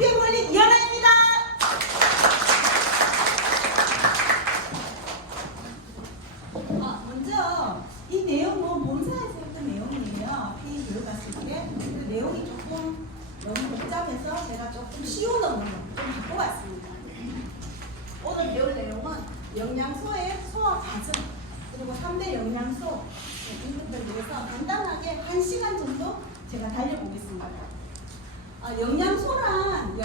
피부관리 이하나입니다. 먼저 이 내용은 본사에서 했던 내용이에요. 회의 교육 갔을 때. 그 내용이 조금 너무 복잡해서 제가 조금 쉬운 언어로 좀 바꿔봤습니다. 오늘 배울 내용은 영양소의 소화 과정 그리고 3대 영양소 이것들 위해서 간단하게 1시간 정도 제가 달려보겠습니다. 영양소란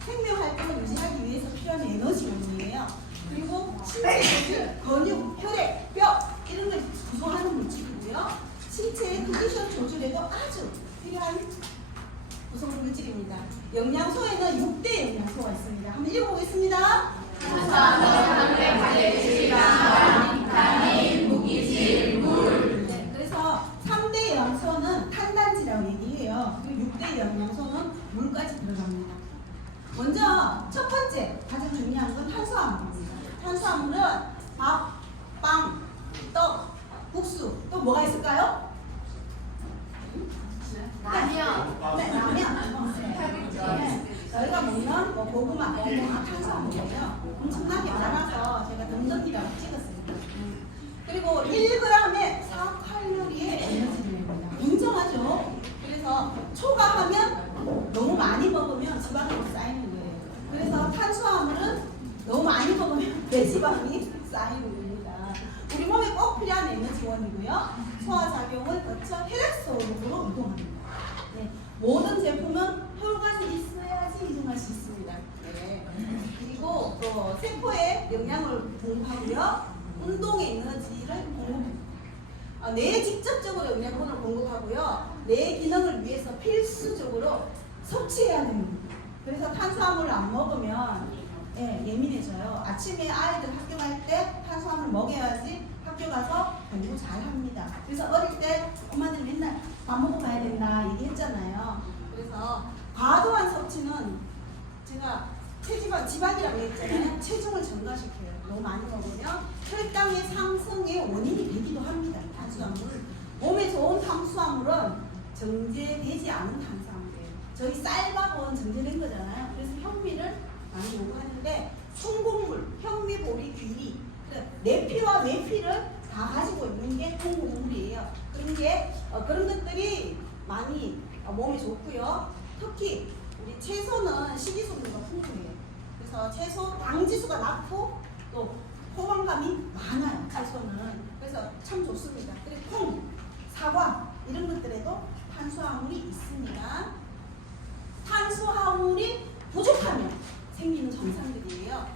생명 활동을 유지하기 위해서 필요한 에너지원이에요. 그리고 신체 구조, 근육, 혈액, 뼈 이런 걸 구성하는 물질이고요. 신체의 컨디션 조절에도 아주 필요한 구성 물질입니다. 영양소에는 6대 영양소가 있습니다. 한번 읽어보겠습니다. 탄수화물, 지방, 비타민, 무기질, 물. 네, 그래서 3대 영양소는 탄단지라고 얘기해요. 그리고 6대 영양소는 물까지 들어갑니다. 먼저 첫 번째 가장 중요한 건 탄수화물입니다. 탄수화물은 밥, 빵, 떡, 국수 또 뭐가 있을까요? 라면. 네, 라면. 네. 저희가 먹는 고구마 이런 게 다 탄수화물이에요. 엄청나게 많아서 제가 덤덤이라고 찍었어요. 그리고 1g에 4칼로리의 에너지를 냅니다. 인정하죠? 그래서 초과하면 너무 많이 먹으면 지방으로 쌓이는 거예요. 그래서 탄수화물은 너무 많이 먹으면 배지방이 쌓이는 겁니다. 우리 몸에 꼭 필요한 에너지원이고요. 소화작용을 거쳐 혈액속으로 이동합니다. 네. 모든 제품은 혈관이 있어야지 이동할 수 있습니다. 네. 그리고 또 세포에 영양을 공급하고요. 운동의 에너지를 공급합니다. 뇌에 직접적으로 영양분을 공급하고요. 뇌 기능을 위해서 필수적으로 섭취해야 됩니다. 그래서 탄수화물을 안 먹으면 예민해져요. 아침에 아이들 학교 갈 때 탄수화물 먹여야지 학교 가서 공부 잘 합니다. 그래서 어릴 때 엄마들 맨날 밥 먹고 가야 된다 얘기했잖아요. 그래서 과도한 섭취는 제가 지방이라고 했잖아요. 체중을 증가시켜요. 너무 많이 먹으면 혈당의 상승의 원인이 되기도 합니다. 탄수화물. 몸에 좋은 탄수화물은 정제되지 않은 탄수화물이에요. 저희 쌀밥은 정제된 거잖아요. 그래서 현미를 많이 요구하는데 순곡물, 현미, 보리, 귀리, 내피와 외피를 다 가지고 있는 게 통곡물이에요. 그런 것들이 많이 몸에 좋고요. 특히 우리 채소는 식이섬유가 풍부해요. 그래서 채소 당지수가 낮고 또 포만감이 많아요. 채소는. 그래서 참 좋습니다. 그리고 콩, 사과 이런 것들에도 탄수화물이 있습니다. 탄수화물이 부족하면 생기는 증상들이에요.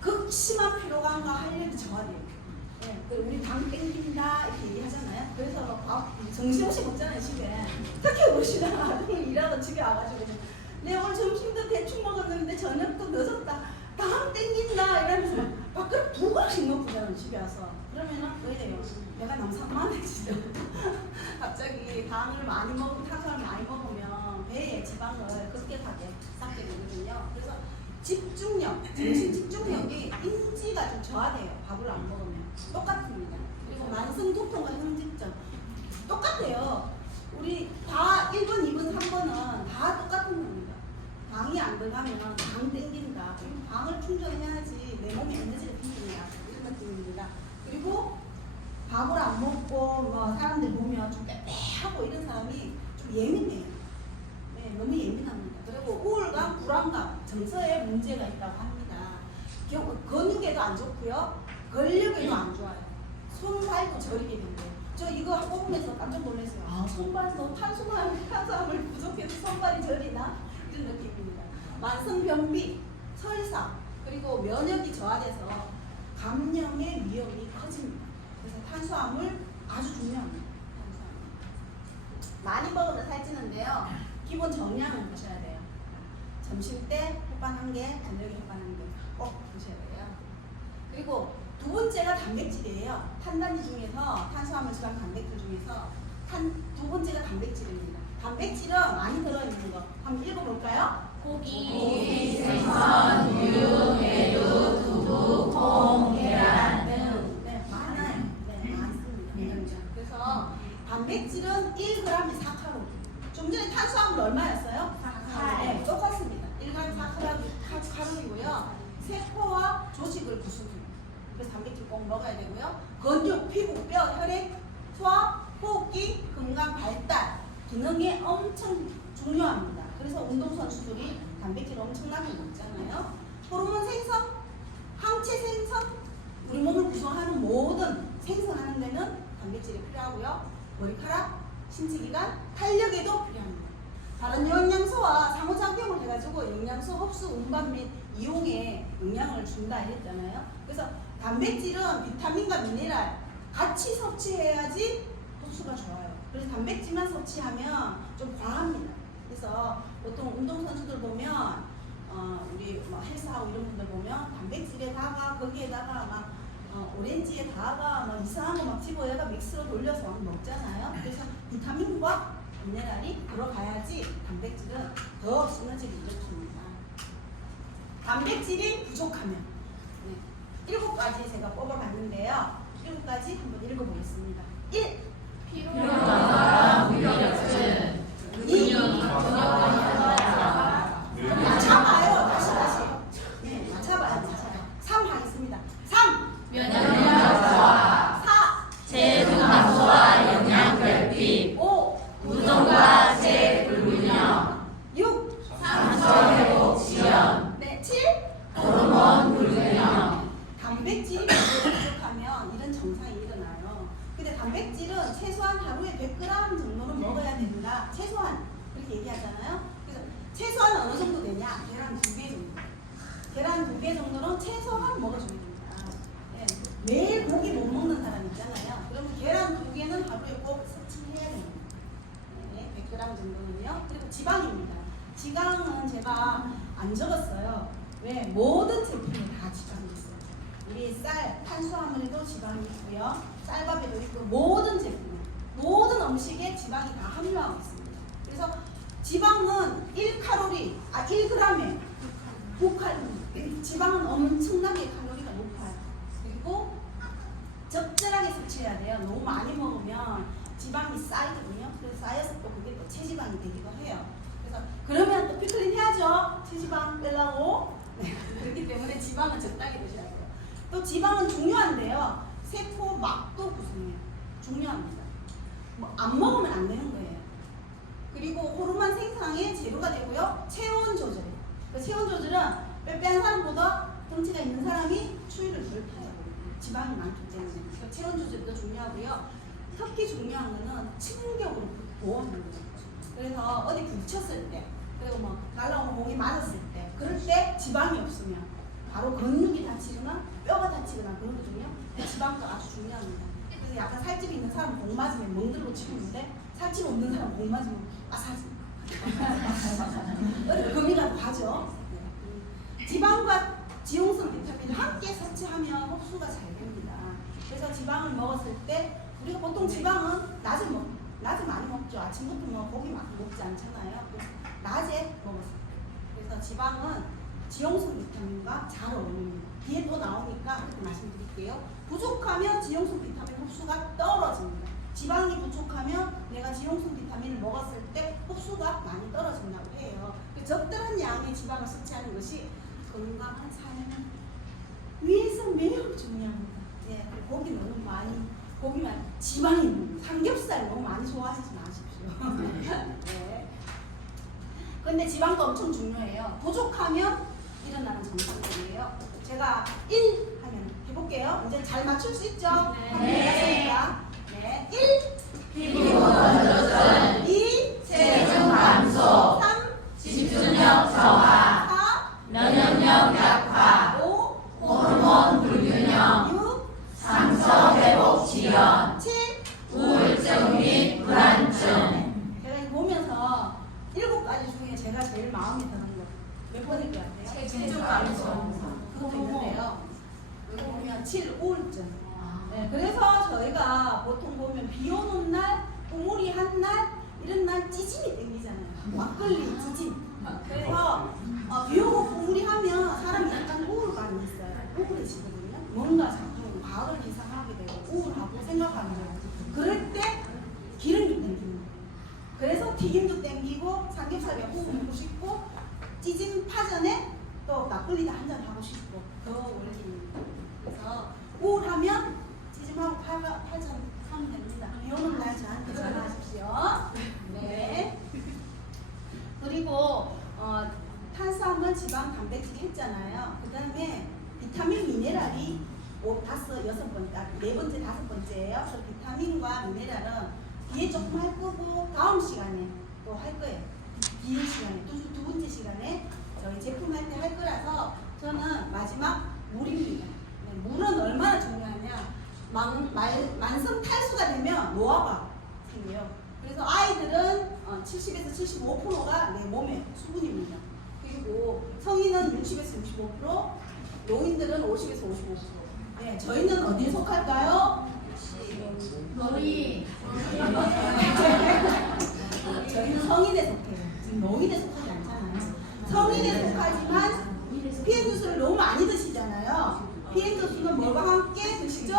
극심한 피로감과 활력이 저하돼요. 네, 우리 당 땡긴다 이렇게 얘기하잖아요. 그래서 정신없이 먹잖아요 집에. 특히 어르신 아들 일하고 집에 와가지고 내 오늘 점심도 대충 먹었는데 저녁도 늦었다. 당 땡긴다 이러면서 밥그릇 2그릇씩 먹고잖아요 집에 와서. 그러면은 왜 이래요? 내가 너무 산만해지죠. 갑자기 당을 많이 먹으면 탄수화물 많이 먹으면 배에 지방을 급격하게 쌓게 되거든요. 그래서 집중력, 정신 집중력이 인지가 좀 저하돼요. 밥을 안 먹으면. 똑같습니다. 그리고 만성 두통과 현직증 똑같아요. 우리 다 1번, 2번, 3번은 다 똑같은 겁니다. 당이 안 들어가면 당 땡긴다. 그리고 당을 충전해야지 내 몸에 에너지가 생긴다. 이런 느낌입니다. 그리고 밥을 안 먹고 사람들 보면 좀 빼빼하고 이런 사람이 좀 예민해요. 네, 너무 예민합니다. 그리고 우울감, 불안감, 정서에 문제가 있다고 합니다. 근육에도 안 좋고요. 근력에도 안 좋아요. 손발도 저리게 된대요. 저 이거 뽑으면서 깜짝 놀랐어요. 손발도 탄수화물 부족해서 손발이 저리나? 이런 느낌입니다. 만성변비, 설사, 그리고 면역이 저하돼서 감염의 위험이 커집니다. 그래서 탄수화물 아주 중요합니다. 탄수화물. 많이 먹으면 살찌는데요. 기본 정량을 보셔야 돼요. 점심 때 햇반 1개, 저녁에 햇반 1개 꼭 드셔야 돼요. 그리고 두 번째가 단백질이에요. 탄단지 중에서 탄수화물, 지방, 단백질 중에서 두 번째가 단백질입니다. 단백질은 많이 들어있는 거 한번 읽어볼까요? 고기, 생선, 우유, 배류, 두부, 콩, 계란 등. 네, 많아요. 네, 많습니다. 그래서 단백질은 1g이 4칼로리. 좀 전에 탄수화물 얼마였어요? 4칼로리. 네, 먹어야 되고요. 근육, 피부, 뼈, 혈액, 소화, 호흡기, 건강, 발달 기능이 엄청 중요합니다. 그래서 운동선수들이 단백질 엄청나게 먹잖아요. 호르몬 생성, 항체 생성, 우리 몸을 구성하는 모든 생성하는 데는 단백질이 필요하고요. 머리카락, 신체기관, 탄력에도 필요합니다. 다른 영양소와 상호작용을 해가지고 영양소 흡수, 운반 및 이용에 영향을 준다 이랬잖아요. 그래서 단백질은 비타민과 미네랄 같이 섭취해야지 흡수가 좋아요. 그래서 단백질만 섭취하면 좀 과합니다. 그래서 보통 운동선수들 보면 우리 뭐 헬스하고 이런 분들 보면 단백질에다가 거기에다가 막 오렌지에다가 막 이상한 거 막 집어여가 믹스로 돌려서 막 먹잖아요. 그래서 비타민과 미네랄이 들어가야지 단백질은 더 시너지를 일으킵니다. 단백질이 부족하면 7가지 제가 뽑아봤는데요. 7가지 한번 읽어보겠습니다. 1. 피로감과 무력증 2. 맞춰봐요. 다시. 네, 맞춰봐요. 3 하겠습니다. 3. 면역력 저하 4. 체중 감소와 영양 결핍 5. 우동과 재 불균형 6. 상처 회복 지연 네, 7. 호르몬 불균형 단백질이 부족하면 이런 정상이 일어나요. 근데 단백질은 최소한 하루에 100g 정도는 먹어야 된다. 최소한 그렇게 얘기하잖아요. 그래서 최소한 어느 정도 되냐? 계란 2개 정도. 계란 2개 정도는 최소한 먹어줘야 됩니다. 네. 매일 고기 못 먹는 사람 있잖아요. 그러면 계란 2개는 하루에 꼭 섭취해야 됩니다. 네, 100g 정도는요. 그리고 지방입니다. 지방은 제가 안 적었어요. 왜? 모든 제품에 다 지방이 있어요. 우리 쌀, 탄수화물에도 지방이 있고요. 쌀밥에도 있고 모든 제품, 모든 음식에 지방이 다 함유하고 있습니다. 그래서 지방은 1g에 9칼로리. 지방은 엄청나게 칼로리가 높아요. 그리고 적절하게 섭취해야 돼요. 너무 많이 먹으면 지방이 쌓이거든요. 그래서 쌓여서 또 그게 또 체지방이 되기도 해요. 그래서 그러면 또 피클린 해야죠. 체지방 빼려고. 네. 그렇기 때문에 지방은 적당히 드셔야 돼요. 또 지방은 중요한데요. 세포 막도 구성해요. 중요합니다. 뭐 안 먹으면 안 되는 거예요. 그리고 호르몬 생성의 재료가 되고요. 체온 조절. 그 체온 조절은 빼빼한 사람보다 덩치가 있는 사람이 추위를 덜 타요. 지방이 많기 때문에. 그래서 체온 조절도 중요하고요. 특히 중요한 거는 충격으로 보호하는 거예요. 그래서 어디 부딪혔을 때, 그리고 뭐 날라오는 공이 맞았을 때, 그럴 때 지방이 없으면 바로 근육이 다치거나 뼈가 다치거나 그러거든요. 지방도 아주 중요합니다. 그래서 약간 살집이 있는 사람은 공 맞으면 멍들고 치우는데 살집 없는 사람은 공 맞으면 아사지. 금이라도 가죠. 지방과 지용성 비타민을 함께 섭취하면 흡수가 잘 됩니다. 그래서 지방을 먹었을 때 우리가 보통 지방은 낮에 많이 먹죠. 아침부터 뭐 고기 막 먹지 않잖아요. 그래서 낮에 먹었을 때. 그래서 지방은 지용성 비타민과 잘 어울립니다. 뒤에 또 나오니까 그렇게 말씀드릴게요. 부족하면 지용성 비타민 흡수가 떨어집니다. 지방이 부족하면 내가 지용성 비타민을 먹었을 때 흡수가 많이 떨어진다고 해요. 적절한 양의 지방을 섭취하는 것이 건강한 삶을 위해서 매우 중요합니다. 네, 고기 너무 많이, 고기만 지방이 있는 삼겹살 너무 많이 좋아하시지 마십시오. 네. 근데 지방도 엄청 중요해요. 부족하면 일어나는 정상들이에요. 제가 1 하면 해볼게요. 이제 잘 맞출 수 있죠? 네. 네. 1. 피부 건조증 2. 체중 감소 3. 집중력 저하 4. 면역력 약화 5. 호르몬 불균형 6. 상처 회복 지연 7. 우울증 및 불안증. 제가 이거 보면서 7가지 중에 제가 제일 마음에 드는 거 몇 번일 것 같아요? 체중 감소. 그것도 있는데요. 여기 보면 7. 우울증. 네, 그래서 저희가 보통 보면 비 오는 날, 우물이 한 날, 이런 날 찌짐이 땡기잖아요. 막걸리 찌짐. 그래서 비 오고 우물이 하면 사람이 약간 우울감이 있어요. 우울해지거든요. 뭔가 자꾸 가을을 이상하게 되고 우울하고 생각하게 되고 그럴 때 기름이 땡기는 거예요. 그래서 튀김도 땡기고 삼겹살이 구워 먹고 싶고 찌짐 파전에 또 막걸리도 한잔 하고 싶고 더 올리는 거예요. 그래서 우울하면 찌짐하고 팔자 하면 됩니다. 비 오는 날 저한테 전화하십시오. 네. 그리고 탄수화물, 지방, 단백질 했잖아요. 그 다음에 비타민, 미네랄이 5, 5, 6번째, 4번째, 5번째예요. 그래서 비타민과 미네랄은 뒤에 조금 할 거고 다음 시간에 또 할 거예요. 뒤에 시간에 두 번째 시간에 저희 제품 할 때 할 거라서 저는 마지막 물입니다. 네, 물은 얼마나 중요하냐? 만성 탈수가 되면 노화가 생겨요. 그래서 아이들은 70에서 75%가 내 몸에 수분입니다. 그리고 성인은 60에서 65%, 노인들은 50에서 55%. 네, 저희는 어디에 속할까요? 너희 저희는 성인에 속해요. 지금 노인에 속하지 않잖아요. 성인에 속하지만 PM 주스를 너무 많이 드시잖아요. PM 주스는 뭐가 함께 드시죠?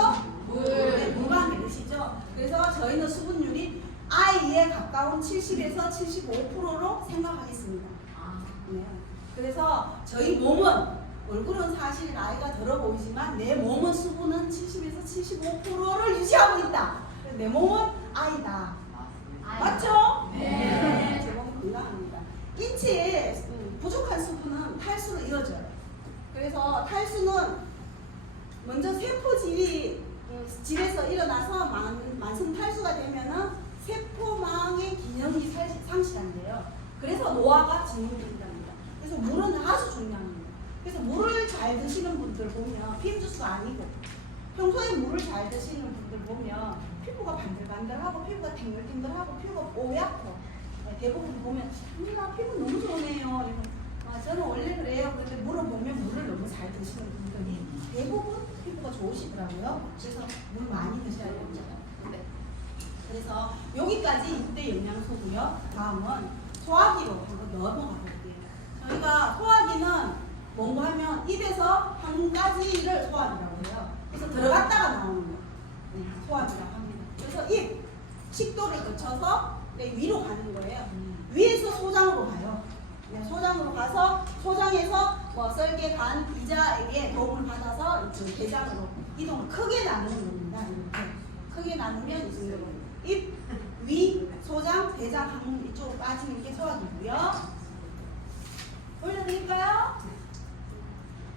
네, 물과 함께 드시죠. 그래서 저희는 수분율이 아이에 가까운 70에서 75%로 생각하겠습니다. 네. 그래서 저희 몸은 얼굴은 사실 나이가 들어 보이지만 내 몸은 수분은 70에서 75%를 유지하고 있다. 내 몸은 아이다. 맞죠? 네. 제 몸은 건강합니다. 인체에 부족한 수분은 탈수로 이어져요. 그래서 탈수는 먼저 세포질에서 일어나서 만성 탈수가 되면은 세포망의 기능이 상실한대요. 그래서 노화가 진행된답니다. 그래서 물은 아주 중요합니다. 그래서 물을 잘 드시는 분들 보면 PM 주스가 아니고 평소에 물을 잘 드시는 분들 보면 피부가 반들반들하고 피부가 탱글탱글하고 피부가 뽀얗고 대부분 보면 언니가 피부 너무 좋네요. 저는 원래 그래요. 그런데 물어보면 물을 너무 잘 드시는 분들이 대부분 피부가 좋으시더라고요. 그래서 물 많이 드셔야 됩니다. 네. 그래서 여기까지 6대 영양소고요. 다음은 소화기로 한번 넘어가 볼게요. 저희가 소화기는 뭔가 하면 입에서 한 가지를 소화기라고 해요. 그래서 들어갔다가 나오는 거. 네, 소화기라고 합니다. 그래서 입, 식도를 거쳐서 위로 가는 거예요. 위에서 소장으로 가요. 네, 소장으로 가서 소장에서 썰개, 간, 이자에게 도움을 받아서 대장으로 이동을 크게 나누는 겁니다. 이렇게 크게 나누면 이 정도로 입, 위, 소장, 대장, 항문 이쪽으로 빠지는 게 소화기고요. 올려드릴까요?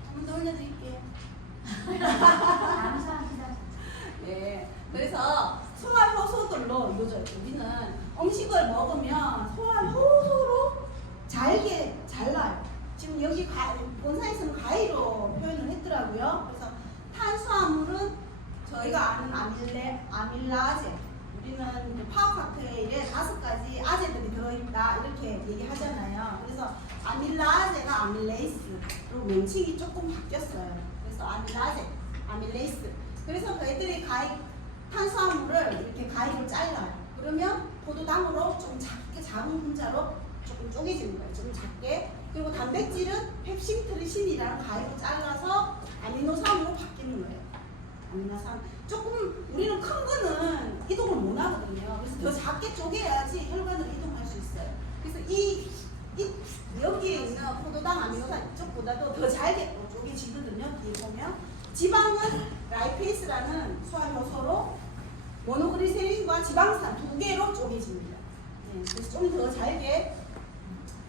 한 번 더 올려드릴게요. 감사합니다. 네, 그래서 소화 효소들로 이루어져요. 우리는 음식을 먹으면 소화 효소로 잘게 잘라요. 지금 여기 본사에서는 가위로 표현을 했더라고요. 그래서 탄수화물은 저희가 아는 아밀라제, 우리는 파워칵테일에 5가지 아제들이 들어있다 이렇게 얘기하잖아요. 그래서 아밀라제가 아밀레이스로 명칭이 조금 바뀌었어요. 그래서 아밀레이스. 그래서 저희들이 탄수화물을 이렇게 가위로 잘라요. 그러면 포도당으로 좀 작은 분자로 조금 쪼개지는 거예요. 좀 작게. 그리고 단백질은 펩신트리신이라는 가위로 잘라서 아미노산으로 바뀌는 거예요. 아미노산. 조금 우리는 큰 거는 이동을 못 하거든요. 그래서 더 작게 쪼개야지 혈관을 이동할 수 있어요. 그래서 여기에 있는 포도당 아미노산 이쪽보다도 더 잘게 쪼개지거든요. 뒤에 보면. 지방은 라이페이스라는 소화효소로 모노그리세린과 지방산 2개로 쪼개집니다. 네, 그래서 좀 더 잘게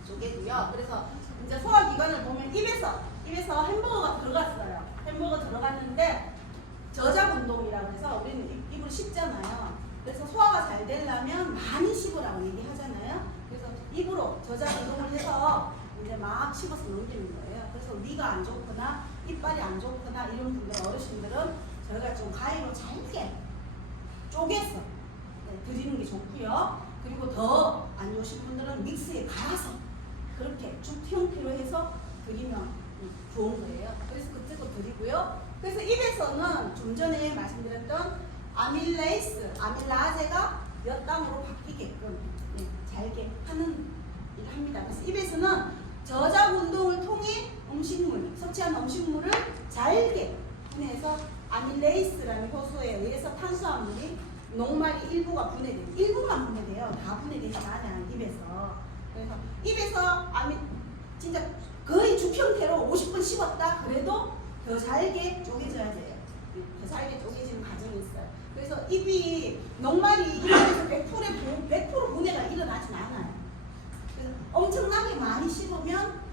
쪼개고요. 그래서 이제 소화기관을 보면 입에서 햄버거가 들어갔어요. 햄버거 들어갔는데 저작 운동이라고 해서 우리는 입으로 씹잖아요. 그래서 소화가 잘 되려면 많이 씹으라고 얘기하잖아요. 그래서 입으로 저작 운동을 해서 이제 막 씹어서 넘기는 거예요. 그래서 위가 안 좋거나 이빨이 안 좋거나 이런 분들 어르신들은 저희가 좀 가위로 잘게 쪼개서 드리는 게 좋고요. 그리고 더 안 좋으신 분들은 믹스에 갈아서 그렇게 죽 형태로 해서 드리면 좋은 거예요. 그래서 그쪽으로 드리고요. 그래서 입에서는 좀 전에 말씀드렸던 아밀라제가 몇 단으로 바뀌게끔 잘게 하는 일을 합니다. 그래서 입에서는 저작 운동을 통해 섭취한 음식물을 잘게 분해해서 아밀레이스라는 효소에 의해서 탄수화물이 녹말이 일부가 분해돼요. 일부만 분해돼요. 다 분해되지 않아요. 입에서. 그래서 입에서 진짜 거의 죽 형태로 50분 씹었다 그래도 더 잘게 쪼개져야 돼요. 잘게 쪼개지는 과정이 있어요. 그래서 입이 녹말이 입에서 100% 분해가 일어나진 않아요. 그래서 엄청나게 많이 씹으면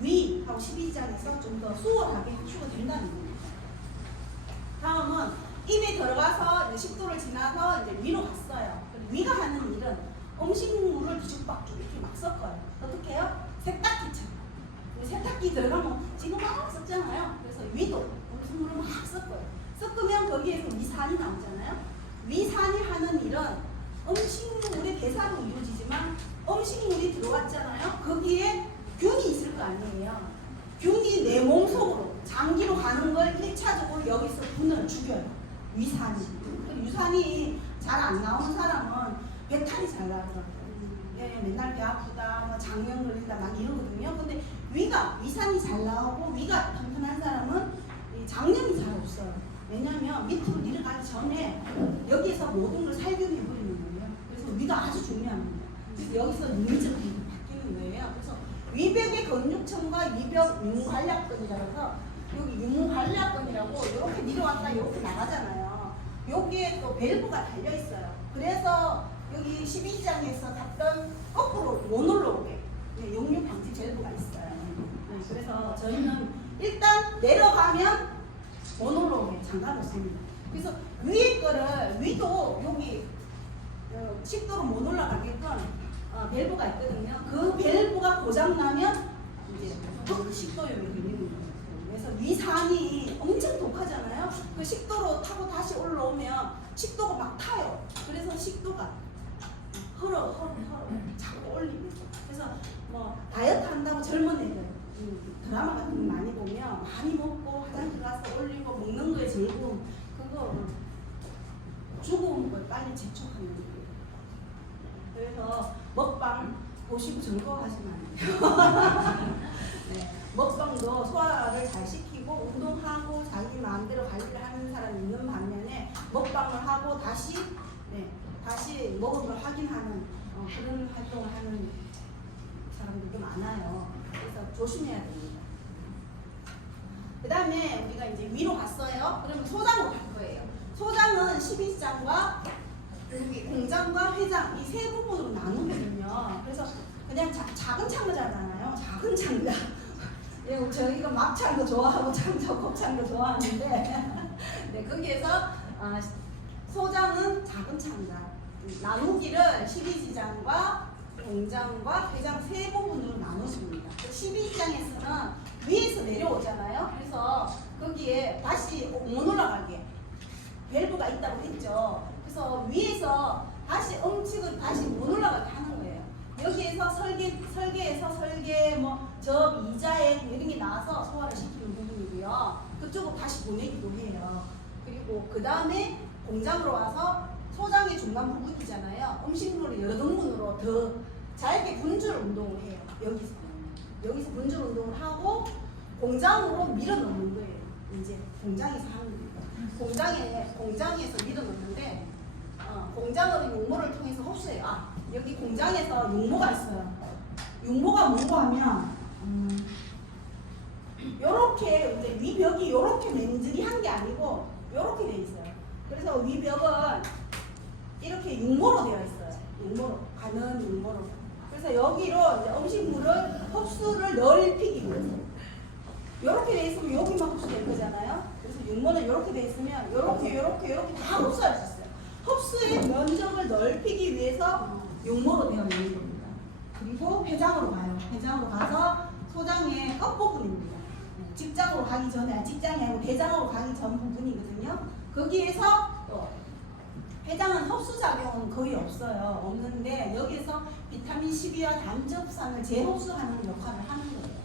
위하고 12지장에서 좀 더 수월하게 해주가 된다는 겁니다. 다음은 입에 들어가서 이제 식도를 지나서 이제 위로 갔어요. 위가 하는 일은 음식물을 뒤죽박죽 이렇게 막 섞어요. 어떻게 해요? 세탁기처럼. 세탁기 들어가면 지금 막 섞잖아요. 그래서 위도 음식물을 막 섞어요. 섞으면 거기에서 위산이 나오잖아요. 위산이 하는 일은 음식물의 대사로 이루어지지만 음식물이 들어왔잖아요. 거기에 균이 있을 거 아니에요. 균이 내 몸속으로 장기로 가는 걸 1차적으로 여기서 균을 죽여요. 위산이. 유산이 잘 안 나오는 사람은 배탈이 잘 나더라고요. 예, 맨날 배 아프다, 뭐 장염 걸린다 막 이러거든요. 근데 위산이 잘 나오고 위가 튼튼한 사람은 이 장염이 잘 없어요. 왜냐면 밑으로 내려가기 전에 여기에서 모든 걸 살균해버리는 거예요. 그래서 위가 아주 중요합니다. 그래서 여기서 능력이 바뀌는 거예요. 그래서 위벽의 근육층과 위벽 윤곽약근이라고 해서 여기 윤곽약근이라고 이렇게 내려왔다 이렇게 나가잖아요. 여기에 또 밸브가 달려 있어요. 그래서 여기 12장에서 갔던 거꾸로 못 올라오게 용육 방지 밸브가 있어요. 그래서 저희는 일단 내려가면 못 올라오게 장가놓습니다. 그래서 위에 거를 위도 여기 식도로 못 올라가게끔 밸브가 있거든요. 그 밸브가 고장나면 이제 식도염이 걸리는 거예요. 그래서 위산이 엄청 독하잖아요. 그 식도로 타고 다시 올라오면 식도가 막 타요. 그래서 식도가 헐어 자꾸 올리는 거예요. 그래서 뭐 다이어트 한다고 젊은 애들 드라마 같은 거 많이 보면 많이 먹고 화장실 가서 올리고 먹는 거에 제일 그거 죽은 걸 빨리 재촉하는 거예요. 그래서 먹방 보시고 즐거워하시면 안 돼요. 네, 먹방도 소화를 잘 시키고 운동하고 자기 마음대로 관리를 하는 사람이 있는 반면에 먹방을 하고 다시 먹은 걸 확인하는 그런 활동을 하는 사람들도 많아요. 그래서 조심해야 됩니다. 그 다음에 우리가 이제 위로 갔어요. 그러면 소장으로 갈 거예요. 소장은 12장과 여기 공장과 회장 이 세 부분으로 나누거든요. 그래서 그냥 작은 창자잖아요. 작은 창자. 저희가 막창도 좋아하고 곱창도 좋아하는데 네, 거기에서 소장은 작은 창자. 나누기를 12지장과 공장과 회장 세 부분으로 나누십니다. 12지장에서는 위에서 내려오잖아요. 그래서 거기에 다시 못 올라가게 밸브가 있다고 했죠. 그래서 위에서 다시 음식을 다시 못 올라가게 하는 거예요. 여기에서 설계에서 설계 접 이자에 이런 게 나와서 소화를 시키는 부분이고요. 그쪽으로 다시 보내기도 해요. 그리고 그 다음에 공장으로 와서 소장의 중간 부분이잖아요. 음식물을 여러 등분으로 더 잘게 분줄 운동을 해요. 여기서 분줄 운동을 하고 공장으로 밀어넣는 거예요. 이제 공장에서 하는 거예요. 공장에서 밀어넣는데 공장으로 육모를 통해서 흡수해요. 여기 공장에서 육모가 있어요. 육모가 뭔고 하면 요렇게 이제 위벽이 요렇게 맨들이한 게 아니고 요렇게 돼 있어요. 그래서 위벽은 이렇게 육모로 되어 있어요. 육모로 가는 육모로. 그래서 여기로 이제 음식물을 흡수를 넓히기 위해서 요렇게 돼 있으면 여기만 흡수될 거잖아요. 그래서 육모는 요렇게 돼 있으면 요렇게 다 흡수할 수 있어요. 흡수의 면적을 넓히기 위해서 육모로 되어 있는 겁니다. 그리고 회장으로 가요. 회장으로 가서 소장의 끝부분입니다. 직장으로 가기 전에 직장이 아니고 대장으로 가기 전 부분이거든요. 거기에서 또 회장은 흡수작용은 거의 없어요. 없는데 여기에서 비타민 C2와 단접산을 재흡수하는 역할을 하는 거예요.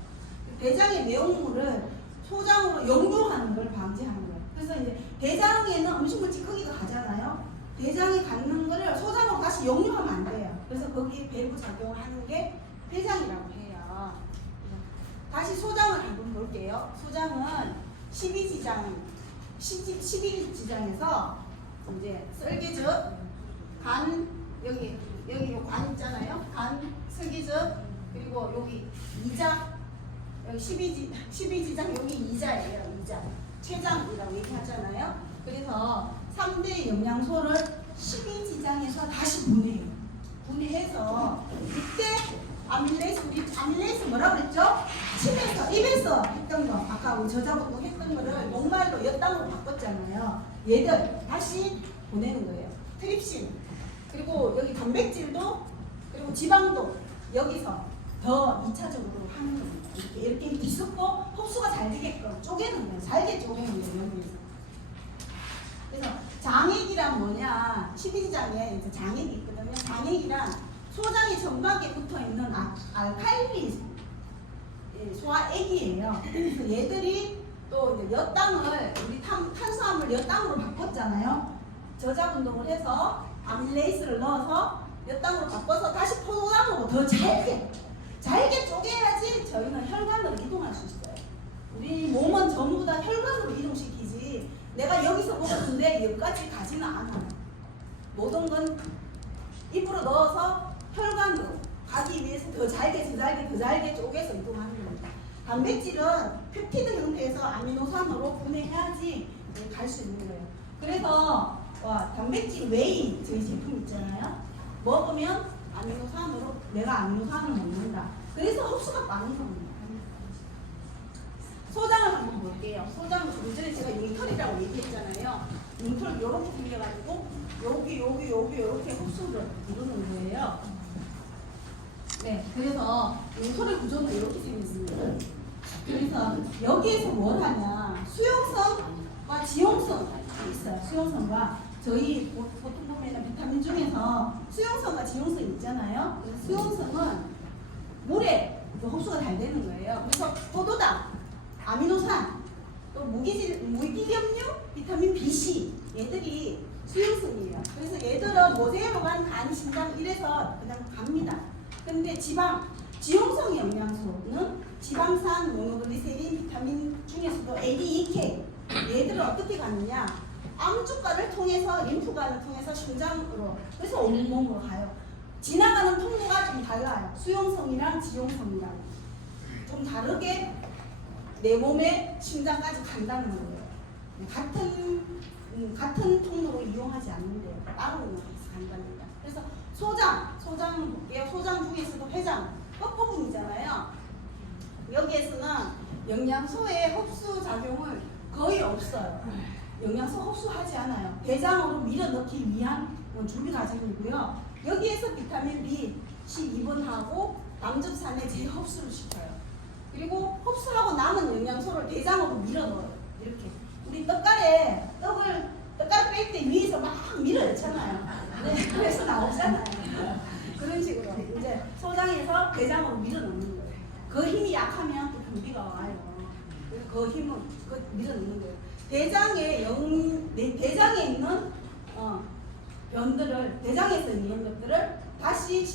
대장의 내용물을 소장으로 역류하는 걸 방지하는 거예요. 그래서 이제 대장에는 음식물 찌꺼기가 가잖아요. 대장이 갖는 거를 소장으로 다시 역류하면 안 돼요. 그래서 거기에 밸브 작용을 하는 게 회장이라고 해요. 다시 소장을 한번 볼게요. 소장은 12지장에서 이제 설계적, 간, 여기 관 있잖아요. 간, 설계적, 그리고 여기 이자, 여기 12지장 여기 이자예요. 이자. 췌장이라고 얘기하잖아요. 그래서 3대 영양소를 12지장에서 다시 분해해요. 분해해서 이때 아밀레이스 뭐라고 그랬죠? 침에서 입에서 했던 거, 아까 우리 저자분도 했던 거를 목말로 엿당으로 바꿨잖아요. 얘들 다시 보내는 거예요. 트립신, 그리고 여기 단백질도, 그리고 지방도 여기서 더 2차적으로 하는 겁니다. 이렇게 뒤섞고 흡수가 잘 되게끔 쪼개는 거예요. 잘게 쪼개는 거예요. 여기에서. 그래서 장액이란 뭐냐? 12지장에 이제 장액이 있거든요. 장액이란 소장의 점막에 붙어 있는 알칼리 소화액이에요. 그래서 얘들이 또 이제 엿당을, 우리 탄수화물 엿당으로 바꿨잖아요. 저작 운동을 해서 아밀레이스를 넣어서 엿당으로 바꿔서 다시 포도당으로 더 잘게 쪼개야지 저희는 혈관으로 이동할 수 있어요. 우리 몸은 전부 다 혈관으로 이동시키지 내가 여기서 먹었는데 여기까지 가지는 않아요. 모든 건 입으로 넣어서 혈관으로 가기 위해서 더 잘게 쪼개서 이동하는 겁니다. 단백질은 펩티드 형태에서 아미노산으로 분해해야지 갈 수 있는 거예요. 그래서 단백질 웨이 저희 제품 있잖아요. 먹으면 아미노산으로 내가 아미노산을 먹는다. 그래서 흡수가 빠른 겁니다. 소장을 한번 볼게요. 소장 좀 전에 제가 융털이라고 얘기했잖아요. 융털 이렇게 생겨가지고 여기 이렇게 흡수를 이루는 거예요. 네, 그래서 융털의 구조는 이렇게 생겼습니다. 그래서 여기에서 뭘 하냐? 수용성과 지용성이 있어요. 수용성과 저희 보통 보면 비타민 중에서 수용성과 지용성이 있잖아요. 그래서 수용성은 물에 흡수가 잘 되는 거예요. 그래서 포도당, 아미노산, 또 무기염류, 비타민 B, 얘들이 수용성이에요. 그래서 얘들은 모세로 간 간, 심장 이래서 그냥 갑니다. 근데 지용성 영양소는 지방산, 모노글리세린, 비타민 중에서도 ADEK 얘들은 어떻게 가느냐? 암주가를 통해서 림프관을 통해서 심장으로, 그래서 온몸으로 가요. 지나가는 통로가 좀 달라요. 수용성이랑 지용성이랑 좀 다르게 내 몸의 심장까지 간다는 거예요. 같은 통로로 이용하지 않는데요. 따로 간답니다. 그래서 소장 볼게요. 소장 중에서도 회장 끝부분이잖아요. 여기에서는 영양소의 흡수 작용을 거의 없어요. 영양소 흡수하지 않아요. 대장으로 밀어넣기 위한 준비 과정이고요. 여기에서 비타민 B, C2번하고 남즙산에 재흡수를 시켜요. 그리고 흡수하고 남은 영양소를 대장으로 밀어넣어요. 이렇게. 우리 떡갈에 떡갈 뺄 때 위에서 막 밀어넣잖아요. 네, 그래서 나오잖아요. 그런 식으로 이제 소장에서 대장으로 밀어넣는 거예요. 그 힘이 약하면 또 변비가 와요. 그 힘은 밀어넣는 거예요. 대장에 있는 변들을, 대장에서 있는 것들을 다시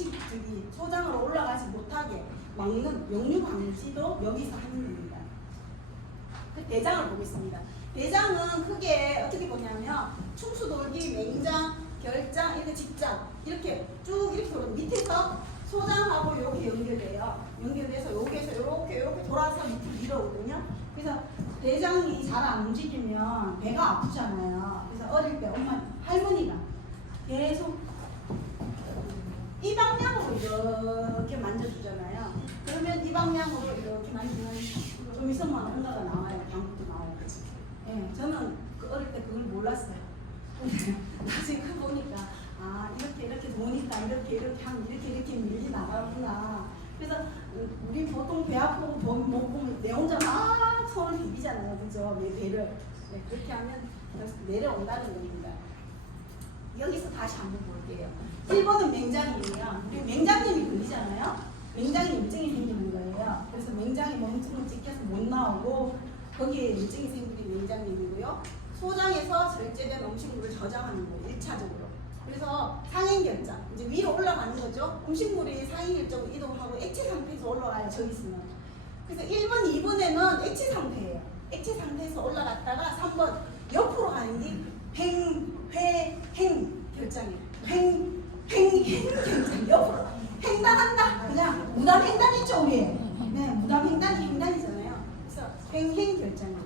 소장으로 올라가지 못하게 막는 역류 방지도 여기서 하는 겁니다. 그 대장을 보겠습니다. 대장은 크게 어떻게 보냐면 충수돌기, 맹장, 결장, 이렇게 직장 이렇게 쭉 이렇게 돌아 밑에서 소장하고 이렇게 연결돼요. 연결돼서 여기에서 이렇게 돌아서 밑으로 밀어오거든요. 그래서 대장이 잘 안 움직이면 배가 아프잖아요. 그래서 어릴 때 할머니가 계속 이 방향으로 이렇게 만져주잖아요. 그러면 이 방향으로 이렇게 만지면 좀 있으면 뭔가가 나와요. 방구도 나와요. 네, 저는 어릴 때 그걸 몰랐어요. 나중에 보니까 이렇게 보니까 이렇게 하면 이렇게 밀리 나가구나. 그래서 우리 보통 배 아프고 못 보면 내 혼자 막 손을 비비잖아요. 그죠? 내 배를. 네, 그렇게 하면 내려온다는 겁니다. 여기서 다시 한번 볼게요. 1번은 맹장이에요. 우리 맹장염이 걸리잖아요. 맹장에 염증이 생기는 거예요. 그래서 맹장에 멍청을 찍혀서 못 나오고 거기에 염증이 생기는 맹장염이고요. 소장에서 절제된 음식물을 저장하는 거예요. 1차적으로. 그래서 상행결장, 이제 위로 올라가는 거죠. 음식물이 상행결장으로 이동하고 액체 상태에서 올라가요. 저기서는. 그래서 1번, 2번에는 액체 상태예요. 액체 상태에서 올라갔다가 3번 옆으로 가는 게 행 결장이에요. 행 결장 옆으로 횡단한다. 그냥 무단 횡단했죠 우리. 네, 무단 횡단이 횡단이잖아요. 그래서 행 결장이에요.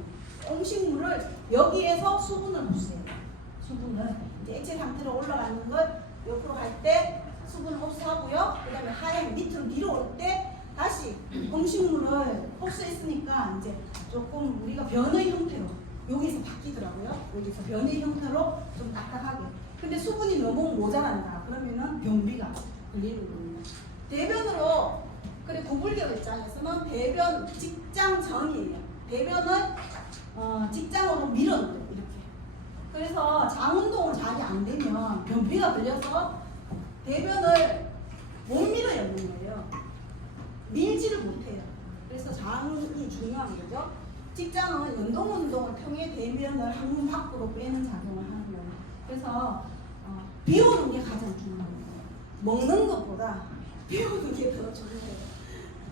음식물을 물을 여기에서 수분을 흡수해요. 수분을 이제 액체 상태로 올라가는 걸 옆으로 갈 때 수분을 흡수하고요. 그 다음에 하얀 밑으로 밀어올 때 다시 음식물을 흡수했으니까 이제 조금 우리가 변의 형태로 여기서 바뀌더라고요. 여기서 변의 형태로 좀 딱딱하게. 근데 수분이 너무 모자란다. 그러면은 변비가 걸리는 거예요. 대변으로 그래 구불경 입장에서는 대변 직장 전이에요. 대변을 직장으로 밀어넣어요. 이렇게. 그래서 장 운동을 잘 안 되면 변비가 걸려서 대변을 못 밀어내는 거예요. 밀지를 못해요. 그래서 장이 중요한 거죠. 직장은 연동 운동을 통해 대변을 항문 밖으로 빼는 작용을 하는 거예요. 그래서 비우는 게 가장 중요한 거예요. 먹는 것보다 비우는 게 더 중요해요.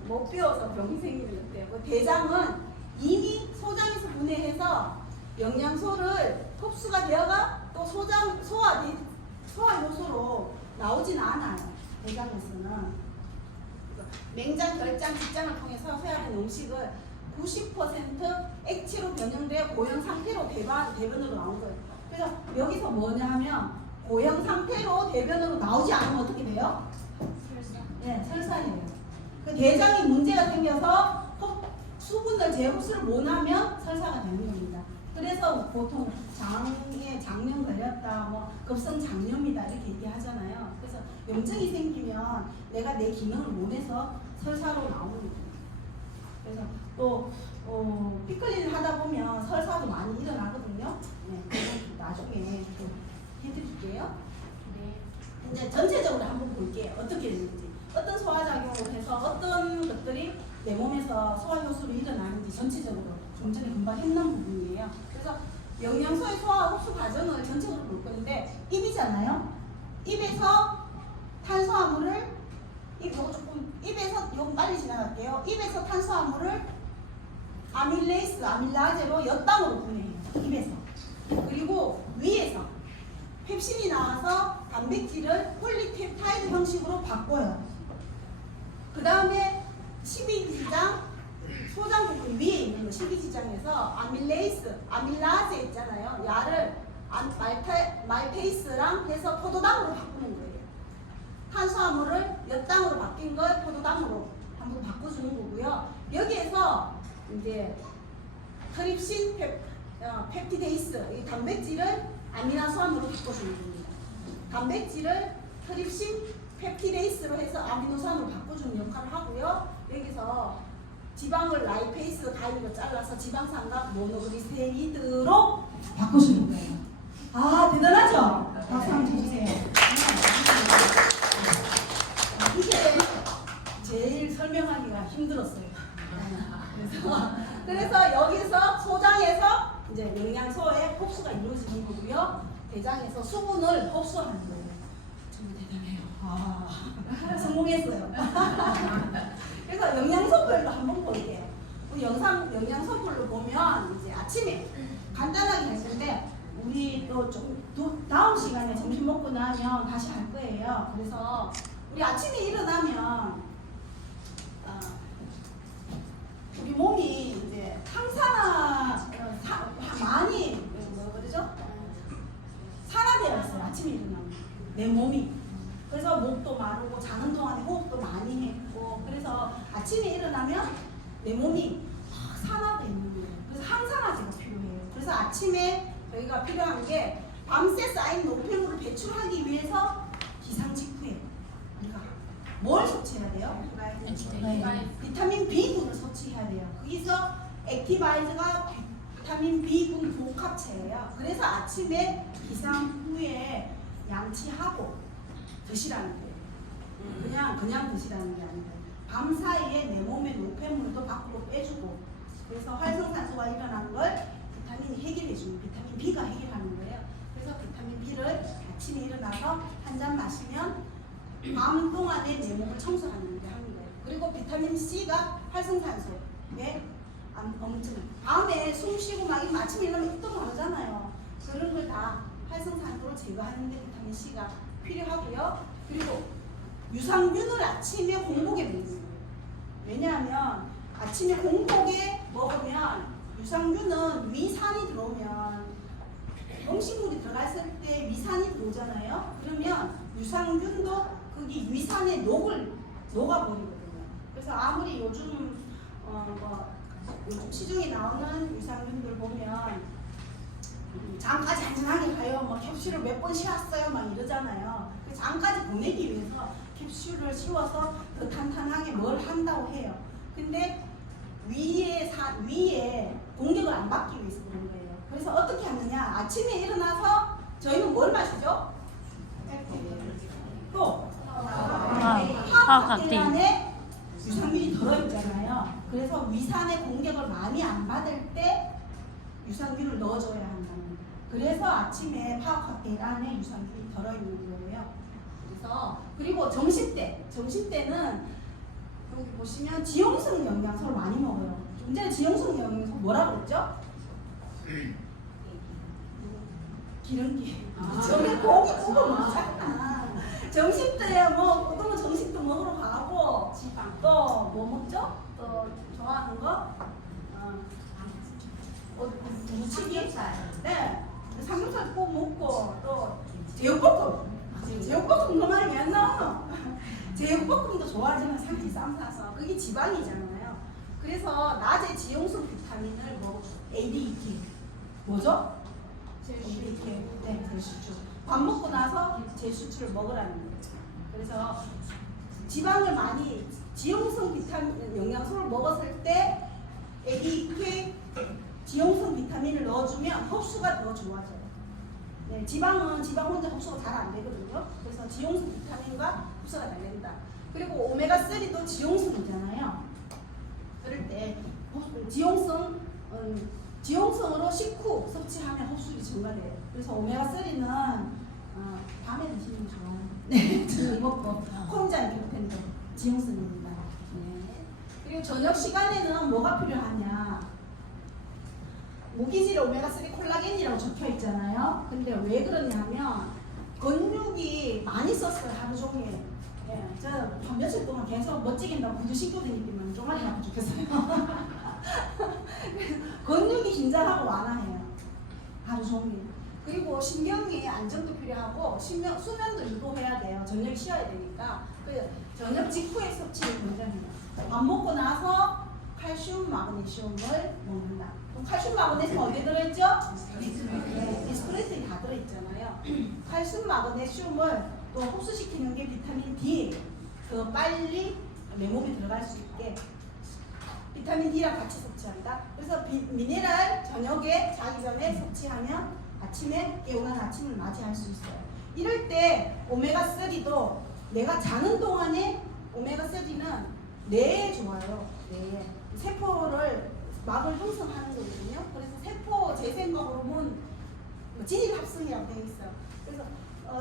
못 비워서 병이 생기는 거예요. 대장은 이미 소장에서 분해해서 영양소를 흡수가 되어가 또 소화 요소로 나오진 않아요. 대장에서는 맹장, 결장, 직장을 통해서 소화된 음식을 90% 액체로 변형되어 고형 상태로 대변으로 나온 거예요. 그래서 여기서 뭐냐 하면 고형 상태로 대변으로 나오지 않으면 어떻게 돼요? 네, 설사예요. 그 대장이 문제가 생겨서 수분을 재흡수를 못하면 설사가 되는 겁니다. 그래서 보통 장에 장염 걸렸다, 뭐 급성 장염이다 이렇게 얘기하잖아요. 그래서 염증이 생기면 내가 내 기능을 못 해서 설사로 나오는 거예요. 그래서 또 피클린을 하다 보면 설사도 많이 일어나거든요. 네, 나중에 해드릴게요. 네. 이제 전체적으로 한번 볼게요. 어떻게 되는지. 어떤 소화작용을 해서 어떤 것들이 내 몸에서 소화효소로 일어나는지 전체적으로 좀 전에 금방 했는 부분이에요. 그래서 영양소의 소화 흡수 과정을 전체적으로 볼 건데 입이잖아요. 입에서 탄수화물을 요거 빨리 지나갈게요. 입에서 탄수화물을 아밀라제로 엿당으로 분해해요. 입에서. 그리고 위에서 펩신이 나와서 단백질을 폴리펩타이드 형식으로 바꿔요. 그 다음에 십이지장 소장 부분 위에 있는 거 십이지장에서 아밀라제 있잖아요. 야를 말페이스랑 해서 포도당으로 바꾸는 거예요. 탄수화물을 엿당으로 바뀐 걸 포도당으로 한번 바꿔주는 거고요. 여기에서 이제 트립신 펩티데이스 이 단백질을 아미노산으로 바꿔주는 겁니다. 단백질을 트립신 펩티데이스로 해서 아미노산으로 바꿔주는 역할을 하고요. 여기서 지방을 라이페이스 가위로 잘라서 지방산과 모노그리세리드로 바꿔주는 거예요. 아 대단하죠? 박수 한번 쳐주세요. 이게 제일 설명하기가 힘들었어요. 그래서 여기서 소장에서 이제 영양소의 흡수가 이루어지는 거고요. 대장에서 수분을 흡수하는 거예요. 정말 대단해요. 성공했어요. 그래서 영양소별로 한번 볼게요. 우리 영양소별로 보면 이제 아침에 간단하게 했는데 우리 또 좀 다음 시간에 점심 먹고 나면 다시 할 거예요. 그래서 우리 아침에 일어나면 우리 몸이 이제 항산화 많이 산화되어 있어요. 아침에 일어나면 내 몸이. 그래서 목도 마르고 자는 동안에 호흡도 많이 했고 그래서 아침에 일어나면 내 몸이 산화되어 있는 거예요. 그래서 항산화제가 필요해요. 그래서 아침에 저희가 필요한 게 밤새 쌓인 노폐물을 배출하기 위해서 기상 직후에 우리가 뭘 섭취해야 돼요? 비타민 B군을 섭취해야 돼요. 거기서 액티바이즈가 비타민 B군 복합체예요. 그래서 아침에 기상 후에 양치하고 드시라는 거예요. 그냥 드시라는 게 아니라 밤 사이에 내 몸의 노폐물도 밖으로 빼주고 그래서 활성산소가 일어나는 걸 비타민이 해결해주는 비타민 B가 해결하는 거예요. 그래서 비타민 B를 아침에 일어나서 한 잔 마시면 밤 동안에 내 몸을 청소하는 게 하는 거예요. 그리고 비타민 C가 활성산소에 엄청 밤에 숨 쉬고 막 아침에 일어나면 또 나오잖아요. 그런 걸 다 활성산소로 제거하는데 비타민 C가 필요하고요. 그리고 유산균을 아침에 공복에 먹는 거예요. 왜냐하면 아침에 공복에 먹으면 유산균은 위산이 들어오면 음식물이 들어갔을 때 위산이 들어오잖아요. 그러면 유산균도 거기 위산에 녹아버리거든요. 그래서 아무리 요즘 요즘 시중에 나오는 유산균들 보면 장까지 안전하게 가요. 뭐 캡슐을 몇 번 씌웠어요. 막 이러잖아요. 그 장까지 보내기 위해서 캡슐을 씌워서 더 탄탄하게 뭘 한다고 해요. 근데 위에 공격을 안 받기 위해서 그런 거예요. 그래서 어떻게 하느냐? 아침에 일어나서 저희는 뭘 마시죠? 또 화학학대 안에 유산균이 들어있잖아요. 그래서 위산의 공격을 많이 안 받을 때 유산균을 넣어줘야 한다는 거예요. 그래서 아침에 화학학대 안에 유산균이 들어있는 거예요. 그래서 그리고 점심때는 여기 보시면 지용성 영양소를 많이 먹어요. 좀 전에 지용성 영양소 뭐라고 그랬죠? 기름기. 저게 고기 구워 먹잖아. 점심때 뭐 어떤 거 점심도 먹으러 가고 또 뭐 먹죠? 또 좋아하는 거? 무치기? 네. 삼겹살 구워 먹고 또 제육볶음 그 말이 안 나와. 제육볶음도 좋아하지만 상당히 쌈 싸서 그게 지방이잖아요. 그래서 낮에 지용성 비타민을 ADK 뭐죠? ADK 네, 제수출. 밥 먹고 나서 제수출을 먹으라는 거예요. 그래서 지방을 많이 지용성 비타민 영양소를 먹었을 때 ADK 지용성 비타민을 넣어주면 흡수가 더 좋아져요. 네, 지방은 지방 혼자 흡수가 잘 안 되거든요. 그래서 지용성 비타민과 흡수가 잘 된다. 그리고 오메가3도 지용성이잖아요. 그럴 때 지용성으로 식후 섭취하면 흡수율이 증가돼요. 그래서 오메가3는 밤에 드시면 좋아요. 네, 저녁 먹고 콩자의 교편도 지용성입니다. 네. 그리고 저녁 시간에는 뭐가 필요하냐? 무기질 오메가3 콜라겐이라고 적혀 있잖아요. 근데 왜 그러냐면 근육이 많이 썼어요. 하루 종일. 예, 저 한 며칠 동안 계속 멋지긴다고 구두 신고 다니기만 종아리 아파 죽겠어요. 근육이 긴장하고 완화해요. 하루 종일. 그리고 신경의 안정도 필요하고 수면도 유도해야 돼요. 저녁 쉬어야 되니까. 저녁 직후에 섭취를 굉장히 해요. 밥 먹고 나서 칼슘, 마그네슘을 먹는다. 그럼 칼슘, 마그네슘 어디에 들어있죠? 네, 디스플레이스에 다 들어있잖아요. 칼슘, 마그네슘을 또 흡수시키는 게 비타민 D. 더 빨리 내 몸에 들어갈 수 있게 비타민 D랑 같이 섭취한다. 그래서 미네랄 저녁에 자기 전에 섭취하면 아침에 개운한 아침을 맞이할 수 있어요. 이럴 때 오메가3도 내가 자는 동안에 오메가3는 뇌에 좋아요. 뇌에. 세포를 막을 형성하는 거거든요. 그래서 세포 재생과 호르몬 진일합성이라고 되어 있어요. 그래서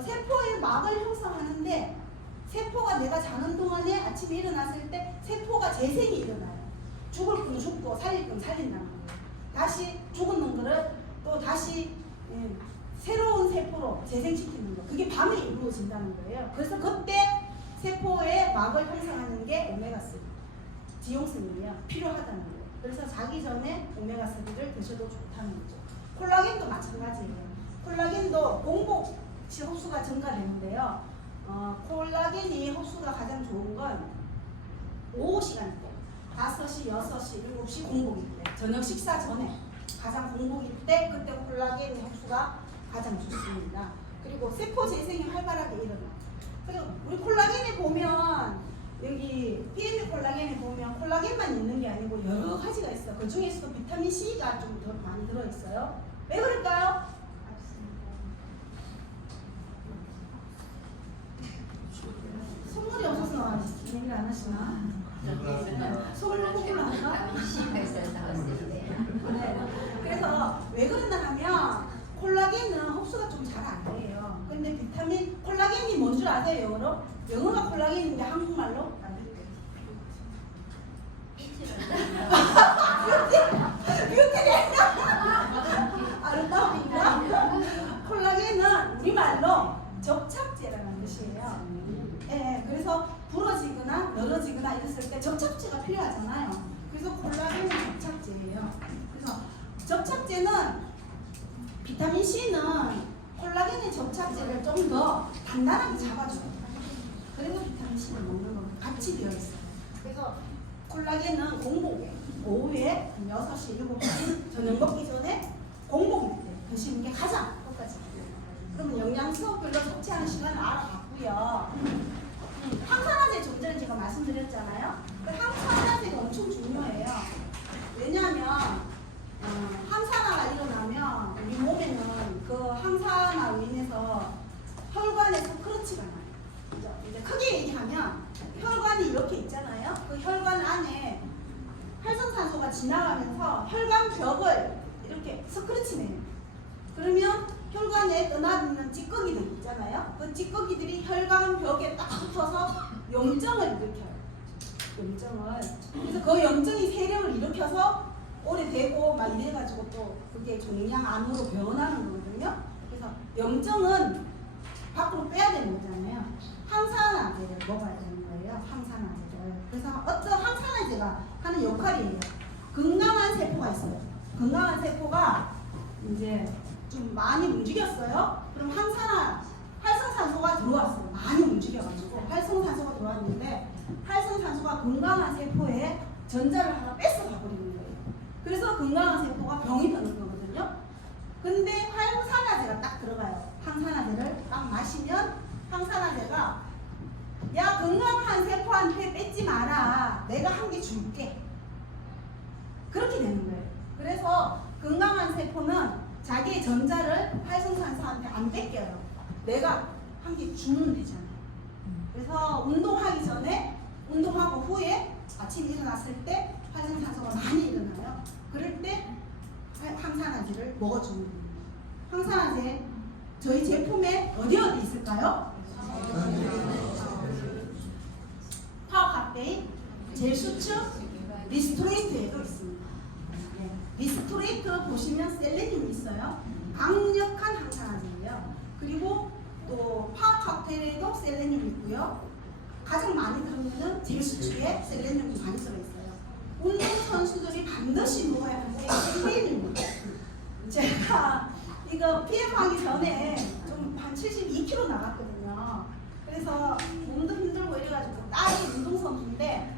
세포의 막을 형성하는데 세포가 내가 자는 동안에 아침에 일어났을 때 세포가 재생이 일어나요. 죽을 건 죽고 살릴 건 살린다는 거예요. 다시 죽은 거를 또 다시 새로운 세포로 재생시키는 거. 그게 밤에 이루어진다는 거예요. 그래서 그때 세포의 막을 형성하는 게 오메가3 지용성이에요. 필요하다는 거예요. 그래서 자기 전에 오메가3를 드셔도 좋다는 거죠. 콜라겐도 마찬가지예요. 콜라겐도 공복 시 흡수가 증가되는데요. 콜라겐이 흡수가 가장 좋은 건 오후 시간대 5시, 6시, 7시 공복일 때 저녁 식사 전에 가장 공복일 때 그때 콜라겐의 흡수가 가장 좋습니다. 그리고 세포 재생이 활발하게 일어나요. 그리고 우리 콜라겐에 보면 여기 PMU 콜라겐에 보면 콜라겐만 있는 게 아니고 여러 가지가 있어. 그 중에서도 비타민 C가 좀 더 많이 들어있어요. 왜 그럴까요? 선물이 없어서 얘기를 안 하시나? 선물 뽑으러 한가? 네. 그래서 왜 그러나 하면 콜라겐은 흡수가 좀 잘 안 돼요. 근데 비타민 콜라겐이 뭔 줄 아세요? 영어로? 영어가 콜라겐인데 한국말로? 뷰티네. 아름다움인가? 콜라겐은 우리말로 접착제라는 뜻이에요. 예, 그래서 부러지거나 늘어지거나 이랬을 때 접착제가 필요하잖아요. 그래서 콜라겐은 접착제예요. 그래서 비타민 C는 콜라겐의 접착제를 좀 더 단단하게 잡아줘요. 그리고 비타민 C를 먹는 거 같이 되어 있어요. 그래서 콜라겐은 공복에 오후에 6시, 7시 저녁 먹기 전에 공복일 때 드시는 게 가장 효과적이에요. 그러면 영양소별로 섭취하는 시간을 알아봤고요. 항산화제 좀 전에 제가 말씀드렸잖아요. 그 항산화제가 엄청 중요해요. 왜냐하면 항산화가 일어나면 우리 몸에는 그 항산화로 인해서 혈관에 스크러치가 나요. 그죠? 이제 크게 얘기하면 혈관이 이렇게 있잖아요. 그 혈관 안에 활성산소가 지나가면서 혈관 벽을 이렇게 스크러치 내요. 그러면 혈관에 떠나있는 찌꺼기들 있잖아요. 그 찌꺼기들이 혈관 벽에 딱 붙어서 염증을 일으켜요. 염증을. 그래서 그 염증이 세력을 일으켜서 오래되고 막 이래가지고 또 그게 종양암으로 변하는 거거든요. 그래서 염증은 밖으로 빼야 되는 거잖아요. 항산화제를 먹어야 되는 거예요. 항산화제를. 그래서 어떤 항산화제가 하는 역할이에요. 건강한 세포가 있어요. 건강한 세포가 이제 좀 많이 움직였어요. 그럼 활성산소가 들어왔어요. 많이 움직여가지고 활성산소가 들어왔는데 활성산소가 건강한 세포에 전자를 하나 뺏어 가버리는 거예요. 그래서 건강한 세포가 병이 드는 거거든요. 근데 항산화제가 딱 들어가요. 항산화제를 딱 마시면 항산화제가 야 건강한 세포한테 뺏지 마라. 내가 한 개 줄게. 그렇게 되는 거예요. 그래서 건강한 세포는 자기의 전자를 활성산소한테 안 뺏겨요. 내가 한 개 주면 되잖아요. 그래서 운동하기 전에, 운동하고 후에 아침에 일어났을 때 활성산소가 많이 일어나요. 그럴 때 항산화제를 먹어주는 거예요. 항산화제 저희 제품에 어디 있을까요? 파워카페인, 젤수축, 리스토레이트에도 있습니다. 네. 리스토레이트 보시면 셀레늄이 있어요. 강력한 항산화제예요. 그리고 또 파워카페인에도 셀레늄이 있고요. 가장 많이 들어있는 젤수축에 셀레늄이 많이 들어있어요. 운동선수들이 반드시 먹어야 하는 게 셀레늄입니다. 제가 이거 PM하기 전에 좀 한 72kg 나갔거든요. 그래서 몸도 힘들고 이래가지고 딸이 운동선수인데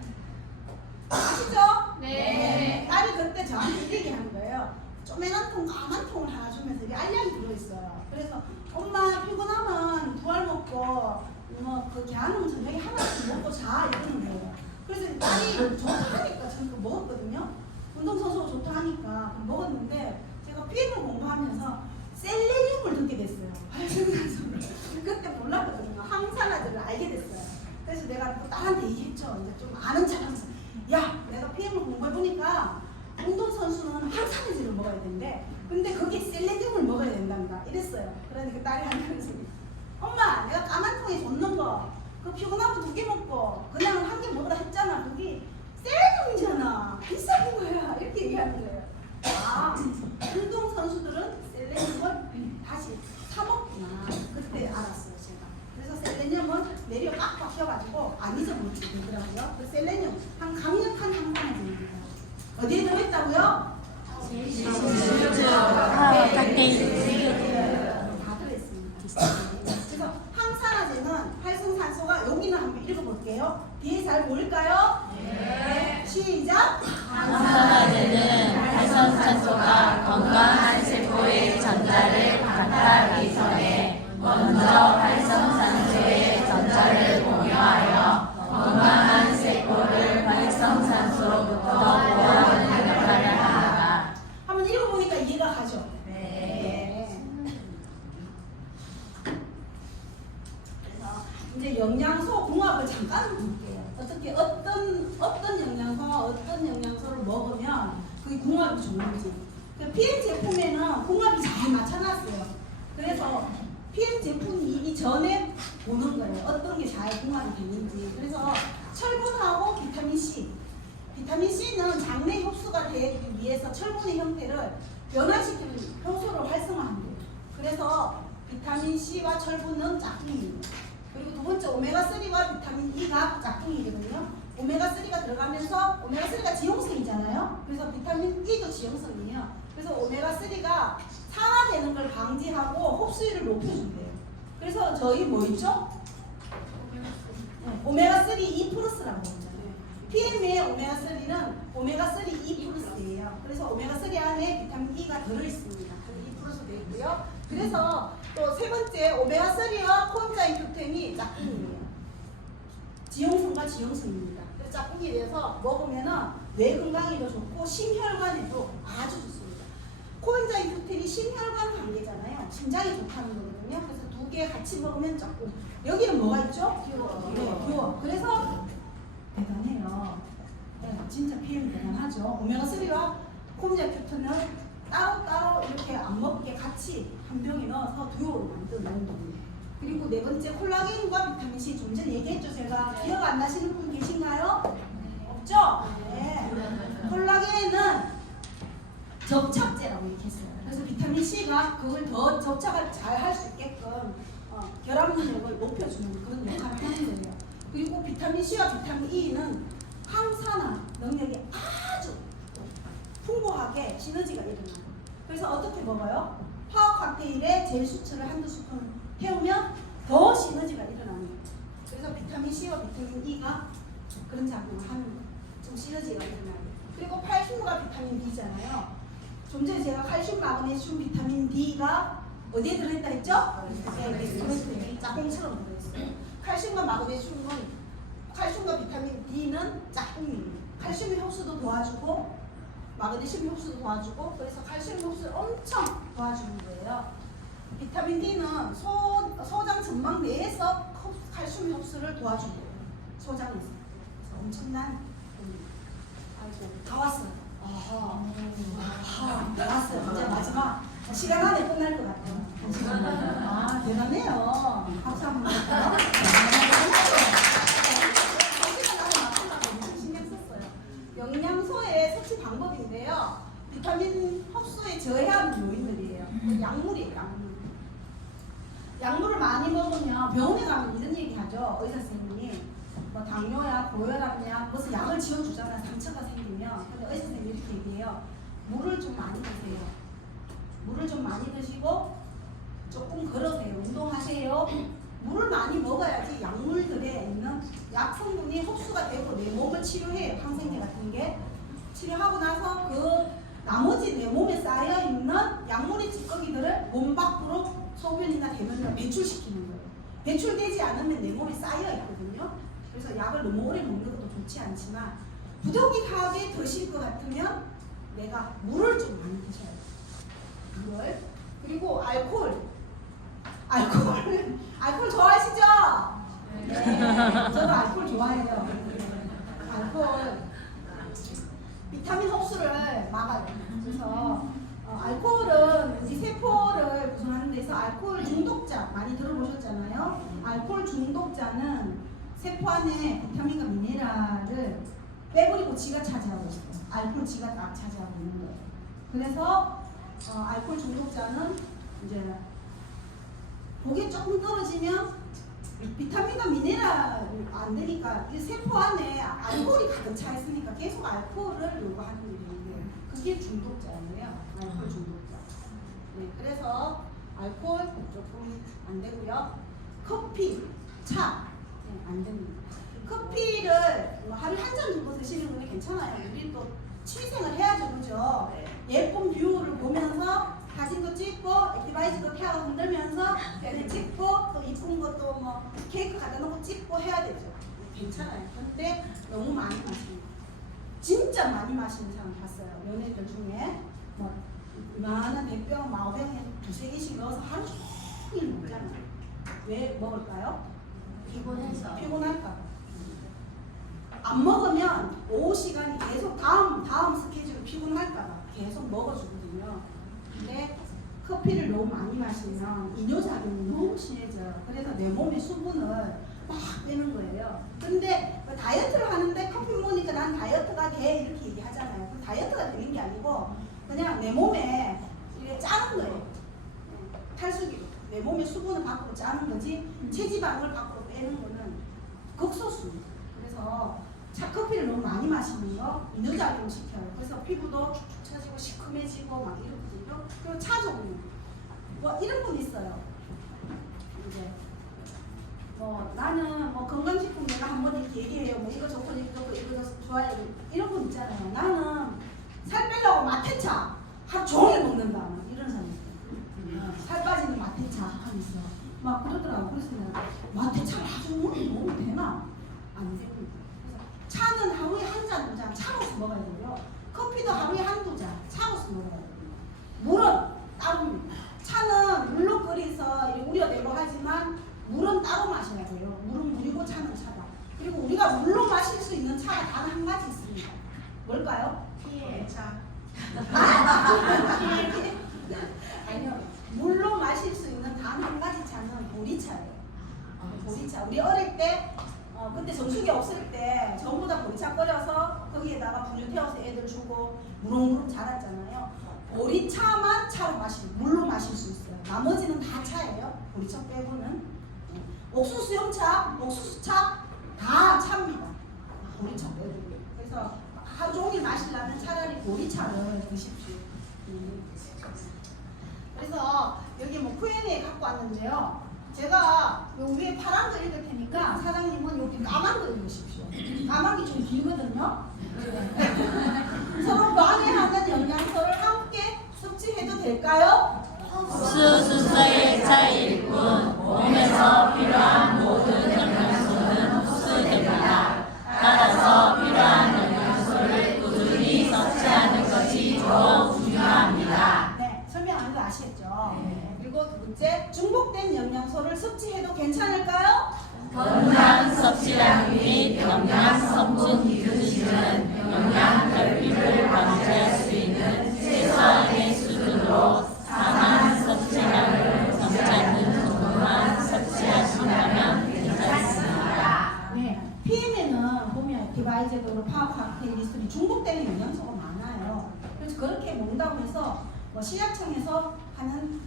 아시죠? 네. 딸이 그때 저한테 이 얘기하는 거예요. 쪼매난 통, 까만 통을 하나 주면서 이게 알약이 들어있어요. 그래서 엄마 피곤하면 두 알 먹고 뭐 개안으면 저녁에 하나씩 먹고 자 이러는 거예요. 그래서 딸이 좋다 하니까 저는 그거 먹었거든요. 운동선수가 좋다 하니까 먹었는데 제가 PM을 공부하면서 셀레늄을 듣게 됐어요. 활성산소를. 그때 몰랐거든요. 항산화제를 알게 됐어요. 그래서 내가 또 딸한테 얘기했죠. 이제 좀 아는 척하면서 야 내가 PM을 공부해보니까 운동선수는 항산화제를 먹어야 된대. 근데 거기에 셀레늄을 먹어야 된단다. 이랬어요. 그러니까 딸이 하면서 엄마 내가 까만 통에 줬는 거 그 피곤하고 2개 먹고 그냥 한 개 먹으라 했잖아. 거기 셀레늄이잖아. 비싼 거야. 이렇게 얘기하는 거예요. 아 운동선수들은 셀레늄을 다시 사 먹구나. 그때 알았어요 제가. 그래서 셀레늄은 내려 꽉꽉 껴가지고 안 잊어버리게 되더라고요. 그 셀레늄 한 강력한 항산화제입니다. 어디에 들어있다고요? 다 들어있습니다. 그래서 항산화제는 활성산소가 여기는 한번 읽어볼게요. 뒤에 잘 보일까요? 네. 시작. 항산화제는 활성산소가 건강한 세포의 전자를 박탈하기 전에 먼저 활성산소의 전자를 공유하여 건강한 세포를 활성산소로부터 보호하는 역할을 한다. 한번 읽어보니까 이해가 가죠? 네. 그래서 이제 영양소 궁합을 잠깐 볼게요. 어떻게 어떤 영양소와 어떤 영양소를 먹으면 그게 궁합이 좋은지. 그 PM 제품에는 궁합이 잘 맞춰놨어요. 그래서 PM 제품이 이전에 보는 거예요. 어떤 게 잘 궁합이 되는지. 그래서 철분하고 비타민 C. 비타민 C는 장내 흡수가 되기 위해서 철분의 형태를 변화시키는 효소를 활성화한대요. 그래서 비타민 C와 철분은 짝꿍입니다. 그리고 두 번째 오메가3와 비타민 E가 짝꿍이거든요. 오메가3가 들어가면서 오메가3가 지용성이잖아요. 그래서 비타민 E도 지용성이에요. 그래서 오메가3가 산화되는 걸 방지하고 흡수율을 높여준대요. 그래서 저희 뭐 있죠? 오메가3 2+라고 하잖아요. PM의 오메가3는 오메가3 2+예요. 그래서 오메가3 안에 비타민 E가 들어있습니다. 2+ 되어 있고요. 그래서 또 세 번째 오메가3와 코엔자임 Q10이 짝꿍이에요. 지용성과 지용성입니다. 그래서 짝꿍이 돼서 먹으면은 뇌 건강에도 좋고 심혈관에도 아주 좋습니다. 코엔자임 Q10이 심혈관 관계잖아요. 심장에 좋다는 거거든요. 그래서 두 개 같이 먹으면 짝꿍. 여기는 뭐가 있죠? 듀오. 그래서 대단해요. 네, 진짜 PM 대단하죠. 오메가3와 코엔자임 Q10을 따로따로 이렇게 안 먹게 같이 한 병에 넣어서 듀오로 만들어 놓은 겁니다. 그리고 네 번째 콜라겐과 비타민C 좀 전에 얘기했죠. 제가 기억 안 나시는 분 계신가요? 없죠? 네. 콜라겐은 접착제라고 이렇게 했어요. 그래서 비타민C가 그걸 더 접착을 잘 할 수 있게끔 결합 능력을 높여주는 그런 역할을 하는 거예요. 그리고 비타민C와 비타민 E는 항산화 능력이 아주 풍부하게 시너지가 일어나요. 그래서 어떻게 먹어요? 파워 칵테일에 젤 수치를 한두 스푼 태우면 더 시너지가 일어나는 거죠. 그래서 비타민 C와 비타민 E가 그런 작용을 하는 거예요. 좀 시너지가 일어나요. 그리고 칼슘과 비타민 D잖아요. 좀 전에 제가 칼슘, 마그네슘, 비타민 D가 어디에 들어있다 했죠? 네, 짝꿍처럼 들어있어요. 칼슘과 마그네슘은 칼슘과 비타민 D는 짝꿍입니다. 칼슘의 흡수도 도와주고 마그네슘 흡수도 도와주고 그래서 칼슘 흡수를 엄청 도와주는 거예요. 비타민 D는 소장 점막 내에서 칼슘 흡수를 도와주는 거예요. 소장에서. 그래서 엄청난 아이고 다 왔어요. 다 왔어요. 이제 마지막 시간 안에 끝날 것 같아요. 아 대단해요. 박수 한번 할까요? 영양소의 섭취 방법인데요. 비타민 흡수에 저해하는 요인들이에요. 약물이에요. 약물을 많이 먹으면 병원에 가면 이런 얘기 하죠. 의사 선생님이 뭐 당뇨야, 고혈압이야 무슨 약을 지어주잖아요. 상처가 생기면. 근데 의사 선생님이 이렇게 얘기해요. 물을 좀 많이 드세요. 물을 좀 많이 드시고 조금 걸으세요. 운동하세요. 물을 많이 먹어야지 약물들에 있는 약 성분이 흡수가 되고 내 몸을 치료해요. 항생제 같은 게. 치료하고 나서 그 나머지 내 몸에 쌓여있는 약물의 찌꺼기들을 몸 밖으로 소변이나 대변으로 배출시키는 거예요. 배출되지 않으면 내 몸에 쌓여있거든요. 그래서 약을 너무 오래 먹는 것도 좋지 않지만 부득이하게 드실 것 같으면 내가 물을 좀 많이 드셔야 돼요. 물을. 그리고 알코올 좋아하시죠? 네. 저도 알코올 좋아해요. 알코올 비타민 흡수를 막아요. 그래서 알코올은 이 세포를 구성하는 데서 알코올 중독자 많이 들어보셨잖아요. 알코올 중독자는 세포 안에 비타민과 미네랄을 빼버리고 지가 차지하고 있어요. 알코올 지가 딱 차지하고 있는 거예요. 그래서 알코올 중독자는 이제 목이 조금 떨어지면 비타민과 미네랄 안 되니까 이 세포 안에 알코올이 가득 차 있으니까 계속 알코올을 요구하는 게 있는데 그게 중독자예요. 알코올 중독자. 네, 그래서 알코올 조금 안 되고요. 커피, 차 안 됩니다. 커피를 뭐 하루에 한 잔 정도 드시는 건 괜찮아요. 우리 또 취생을 해야죠, 그죠? 예쁜 뷰를 보면서 사진도 찍고 액티바이즈도 태워 흔들면서 사진 찍고 또 이쁜 것도 뭐 케이크 갖다 놓고 찍고 해야 되죠. 괜찮아요. 근데 너무 많이 마십니다. 진짜 많이 마시는 사람 봤어요. 연예인들 중에 뭐 이만한 100병, 40병에 두세 개씩 넣어서 하루 종일 먹잖아요. 왜 먹을까요? 피곤할까? 안 먹으면 오후 시간이 계속 다음 스케줄 피곤할까봐 계속 먹어주거든요. 근데 커피를 너무 많이 마시면 이뇨작용이 너무 심해져요. 그래서 내 몸의 수분을 막 빼는 거예요. 근데 다이어트를 하는데 커피 먹으니까 난 다이어트가 돼 이렇게 얘기하잖아요. 그 다이어트가 되는 게 아니고 그냥 내 몸에 이렇게 짜는 거예요. 탈수기로 내 몸의 수분을 밖으로 짜는 거지 체지방을 밖으로 빼는 거는 극소수입니다. 그래서 커피 커피를 너무 많이 마시는 거 이뇨작용 시켜요. 그래서 피부도 축축 처지고 시큼해지고 막 이렇거든요. 그리고 차 종류 뭐 이런 분 있어요. 이제 뭐 나는 뭐 건강식품 내가 한번 이렇게 얘기해요. 뭐 이거 좋고 이거 좋고 이거 좋아요. 이런 분 있잖아요. 나는 살 빼려고 마테차 하루 종일 먹는다. 막 이런 사람 있어요. 살 빠지는 마테차 하면서 막 그러더라고. 그래서 내가 마테차를 하루 종일 먹으면 되나? 안 됩니다. 그래서 차는 하루에 한 잔, 두 잔 차고서 먹어야 되고요. 커피도 하루에 한두 잔 차고서 먹어야 돼요. 물은 따릅니다. 차는 물로 끓여서 우려내고 하지만 물은 따로 마셔야 돼요. 물은 물이고 차는 차다. 그리고 우리가 물로 마실 수 있는 차가 단 한 가지 있습니다. 뭘까요? 차. 아니요. 물로 마실 수 있는 단 한 가지 차는 보리차예요. 보리차. 우리 어릴 때 그때 정수기 없을 때 전부 다 보리차 끓여서 거기에다가 분유 태워서 애들 주고 무럭무럭 자랐잖아요. 보리차만 차로 물로 마실 수 있어요. 나머지는 다 차예요. 보리차 빼고는. 옥수수 수염차, 옥수수차 다 차입니다. 보리차 빼고. 그래서 하루 종일 마시려면 차라리 보리차를 드십시오. 그래서 여기 뭐 Q&A 갖고 왔는데요. 제가 요 위에 파란 거 읽을 테니까 사장님은 여기 까만 거 읽으십시오. 까만 게 좀 길거든요. 서로 방해하는 영양소를 함께 섭취해도 될까요? 흡수수소의 차이일 뿐 몸에서 필요한 모든 영양소는 흡수됩니다. 따라서 필요한 영양소를 꾸준히 섭취하는 것이 더욱 중요합니다. 네, 설명한 거 아시겠죠? 네. 그리고 두 번째, 중복된 영양소를 섭취해도 괜찮을까요? 건강 섭취량 및 영양 성분 기준치는 영양 결핍을 방지할 수 있는 최소한의 수준으로 상한 섭취량을 적지 않는 정도만 섭취하신다면 괜찮습니다. 네, PM에는 보면 디바이제도로 파워 칵테일 리스트리 중복되는 영양소가 많아요. 그래서 그렇게 먹는다고 해서 뭐 식약청에서 하는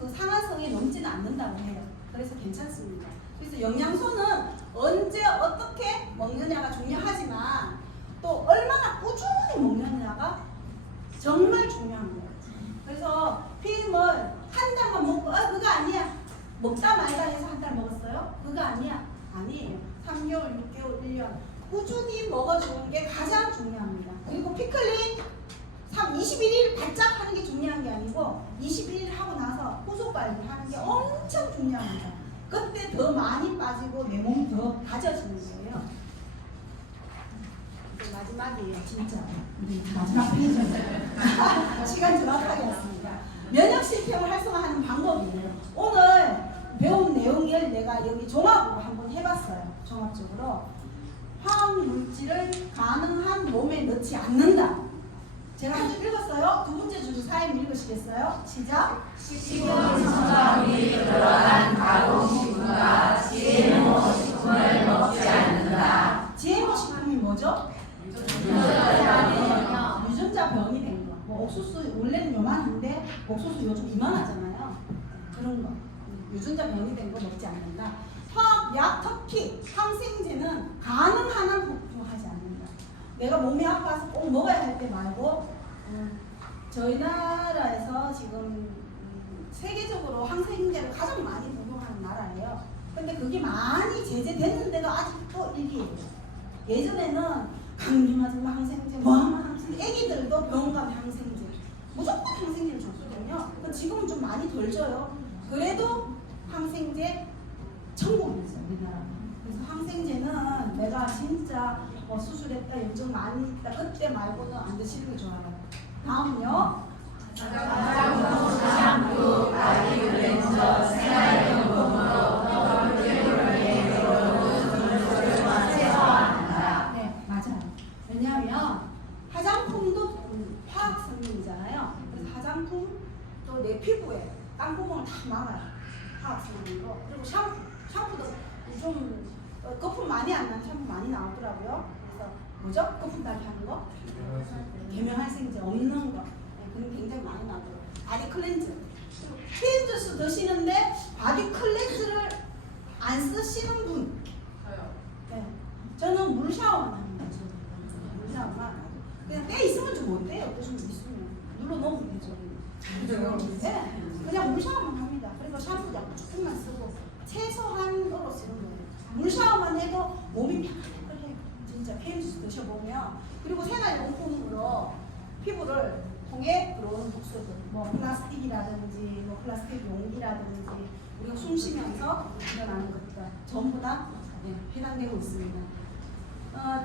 그 상한성이 넘지는 않는다고 해요. 그래서 괜찮습니다. 그래서 영양소는 언제 어떻게 먹느냐가 중요하지만 또 얼마나 꾸준히 먹느냐가 정말 중요한 거예요. 그래서 PM을 한 달만 먹고 그거 아니야. 먹다 말다 해서 한 달 먹었어요? 그거 아니야. 아니에요. 3개월, 6개월, 1년 꾸준히 먹어주는 게 가장 중요합니다. 그리고 피클린 21일 바짝 하는 게 중요한 게 아니고 21일 하고 나서 후속 관리를 하는 게 엄청 중요합니다. 그때 더 많이 빠지고 내 몸이 더 다져지는 거예요. 이제 마지막이에요, 진짜. 마지막 페이지입니다. 시간 정확하게 왔습니다. 면역 시스템을 활성화하는 방법이에요. 오늘 배운 내용을 내가 여기 종합으로 한번 해봤어요. 종합적으로 화학 물질을 가능한 몸에 넣지 않는다. 제가 한 줄 읽었어요. 두 번째 줄 사임 읽으시겠어요? 시작. 식품 첨가물이 들어간 가공식품과 GMO 식품을 먹지 않는다. GMO 식품이 뭐죠? 유전자 변이 된 거. 뭐 옥수수 원래는 요만한데 옥수수 요즘 이만하잖아요. 그런 거. 유전자 변이 된 거 먹지 않는다. 화학, 특히 항생제는 가능한 한 복용하지 않는다. 내가 몸이 아파서 꼭 먹어야 할 때 말고 저희 나라에서 지금 세계적으로 항생제를 가장 많이 복용하는 나라예요. 근데 그게 많이 제재됐는 데가 아직도 1위예요. 예전에는 감기 맞으면 항생제, 뭐 하면 항생제, 애기들도 병원 가면 항생제, 무조건 항생제를 줬거든요. 지금은 좀 많이 덜 줘요. 그래도 항생제 천국이었어요, 우리나라. 그래서 항생제는 내가 진짜 수술했다, 염증 많이 있다, 그때 말고는 안 드시는 게 좋아요. 다음은요. 샴푸, 바디클렌저, 생활용품으로 네, 맞아요. 왜냐하면 화장품도 화학 성분이잖아요. 그래서 화장품 또 내 피부에 땅구멍을 다 막아요. 화학 성분으로. 그리고 샴푸도 좀 거품 많이 안 나는 샴푸 많이 나오더라고요. 그래서 뭐죠? 거품 나게 하는 거? 계면활성제 없는 거. 네, 그런 게 굉장히 많이 나오더라고요. 바디 클렌즈. 클렌즈수 드시는데 바디 클렌즈를 안 쓰시는 분. 저요. 네. 저는 물 샤워만 합니다. 그냥 때 있으면 좀 못돼요. 또 좀 있으면 눌러 놓으면 되죠. 네. 그냥 물 샤워만 합니다. 그리고 샴푸 조금만 쓰고 최소한으로 쓰는 거예요. 물 샤워만 해도 몸이 펴해요. 진짜 페인주스 드셔보면. 그리고 생활용품으로 피부를 통해 들어오는 독소들, 뭐 플라스틱이라든지 뭐 플라스틱 용기라든지 우리가 숨 쉬면서 일어나는 것들 전부 다 해당되고 있습니다.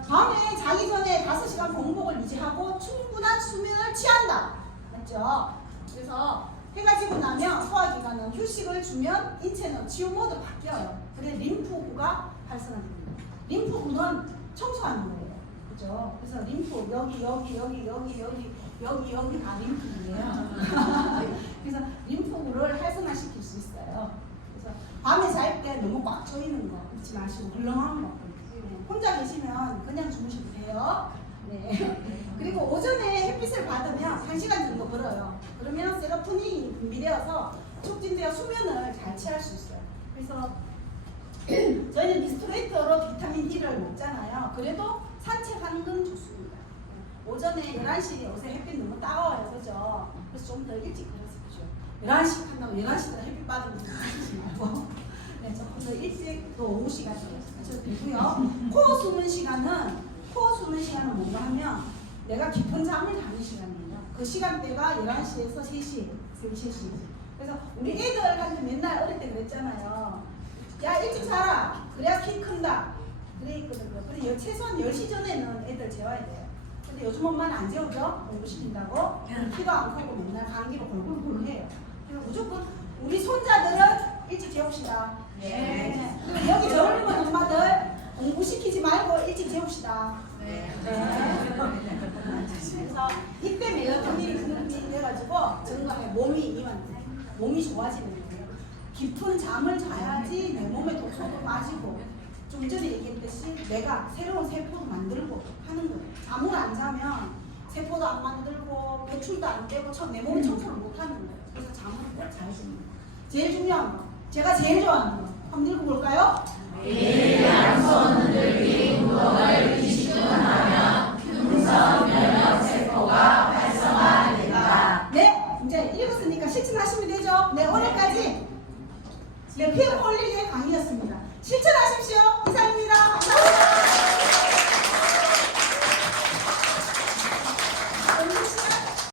밤에 자기 전에 5시간 공복을 유지하고 충분한 수면을 취한다. 맞죠? 그래서 해가 지고 나면 소화기관은 휴식을 주면 인체는 치유 모드 바뀌어요. 그래서 림프구가 활성화됩니다. 림프구는 청소하는 거예요. 그죠? 그래서 림프 여기 다 림프구예요. 그래서 림프구를 활성화시킬 수 있어요. 그래서 밤에 잘 때 너무 꽉 조이는 거 그렇지 마시고 헐렁한 거. 혼자 계시면 그냥 주무셔도 돼요. 네. 그리고 오전에 햇빛을 받으면 1시간 정도 걸어요. 그러면 세로토닌이 분비되어서 촉진되어 수면을 잘 취할 수 있어요. 그래서 저희는 미스트레이터로 비타민 D를 먹잖아요. 그래도 산책하는 건 좋습니다. 오전에 11시 요새 햇빛 너무 따가워요. 그죠? 그래서 좀 더 일찍 일어서죠. 11시 한다고 11시에 햇빛 받으면 하시지 말고 네, 조금 더 일찍 또 오후 시간에 하셔도 되고요. 코어 숨는 시간은 뭔가 하면 내가 깊은 잠을 자는 시간이에요. 그 시간대가 11시에서 3시. 그래서 우리 애들한테 맨날 어릴 때 그랬잖아요. 야 일찍 자라. 그래야 키 큰다. 그랬거든요. 근데 최소한 10시 전에는 애들 재워야 돼요. 근데 요즘 엄마는 안 재우죠? 공부시킨다고. 키도 안 크고 맨날 감기로 골골골 해요. 그래서 무조건 우리 손자들은 일찍 재웁시다. 네. 그리고 여기 젊은 엄마들 공부시키지 말고 일찍 재웁시다. 네. 그래서 이때 멜라토닌이 분비돼가지고 증가해 몸이 좋아지는 거예요. 깊은 잠을 자야지 내 몸에 독소도 빠지고 좀 전에 얘기했듯이 내가 새로운 세포도 만들고 하는 거예요. 잠을 안 자면 세포도 안 만들고 배출도 안 되고 내 몸이 청소를 못 하는 거예요. 그래서 잠을 꼭 자야 됩니다. 제일 중요한 거, 제가 제일 좋아하는 거 한번 읽어볼까요? 매일 양손 들기 운동을 20분 하면 흉성 면역 세포가 활성화된다. 네, 이제 읽었으니까 실천하시면 되죠. 네, 오늘까지 피부 올리기의 강의였습니다. 실천하십시오. 이상입니다. 감사합니다.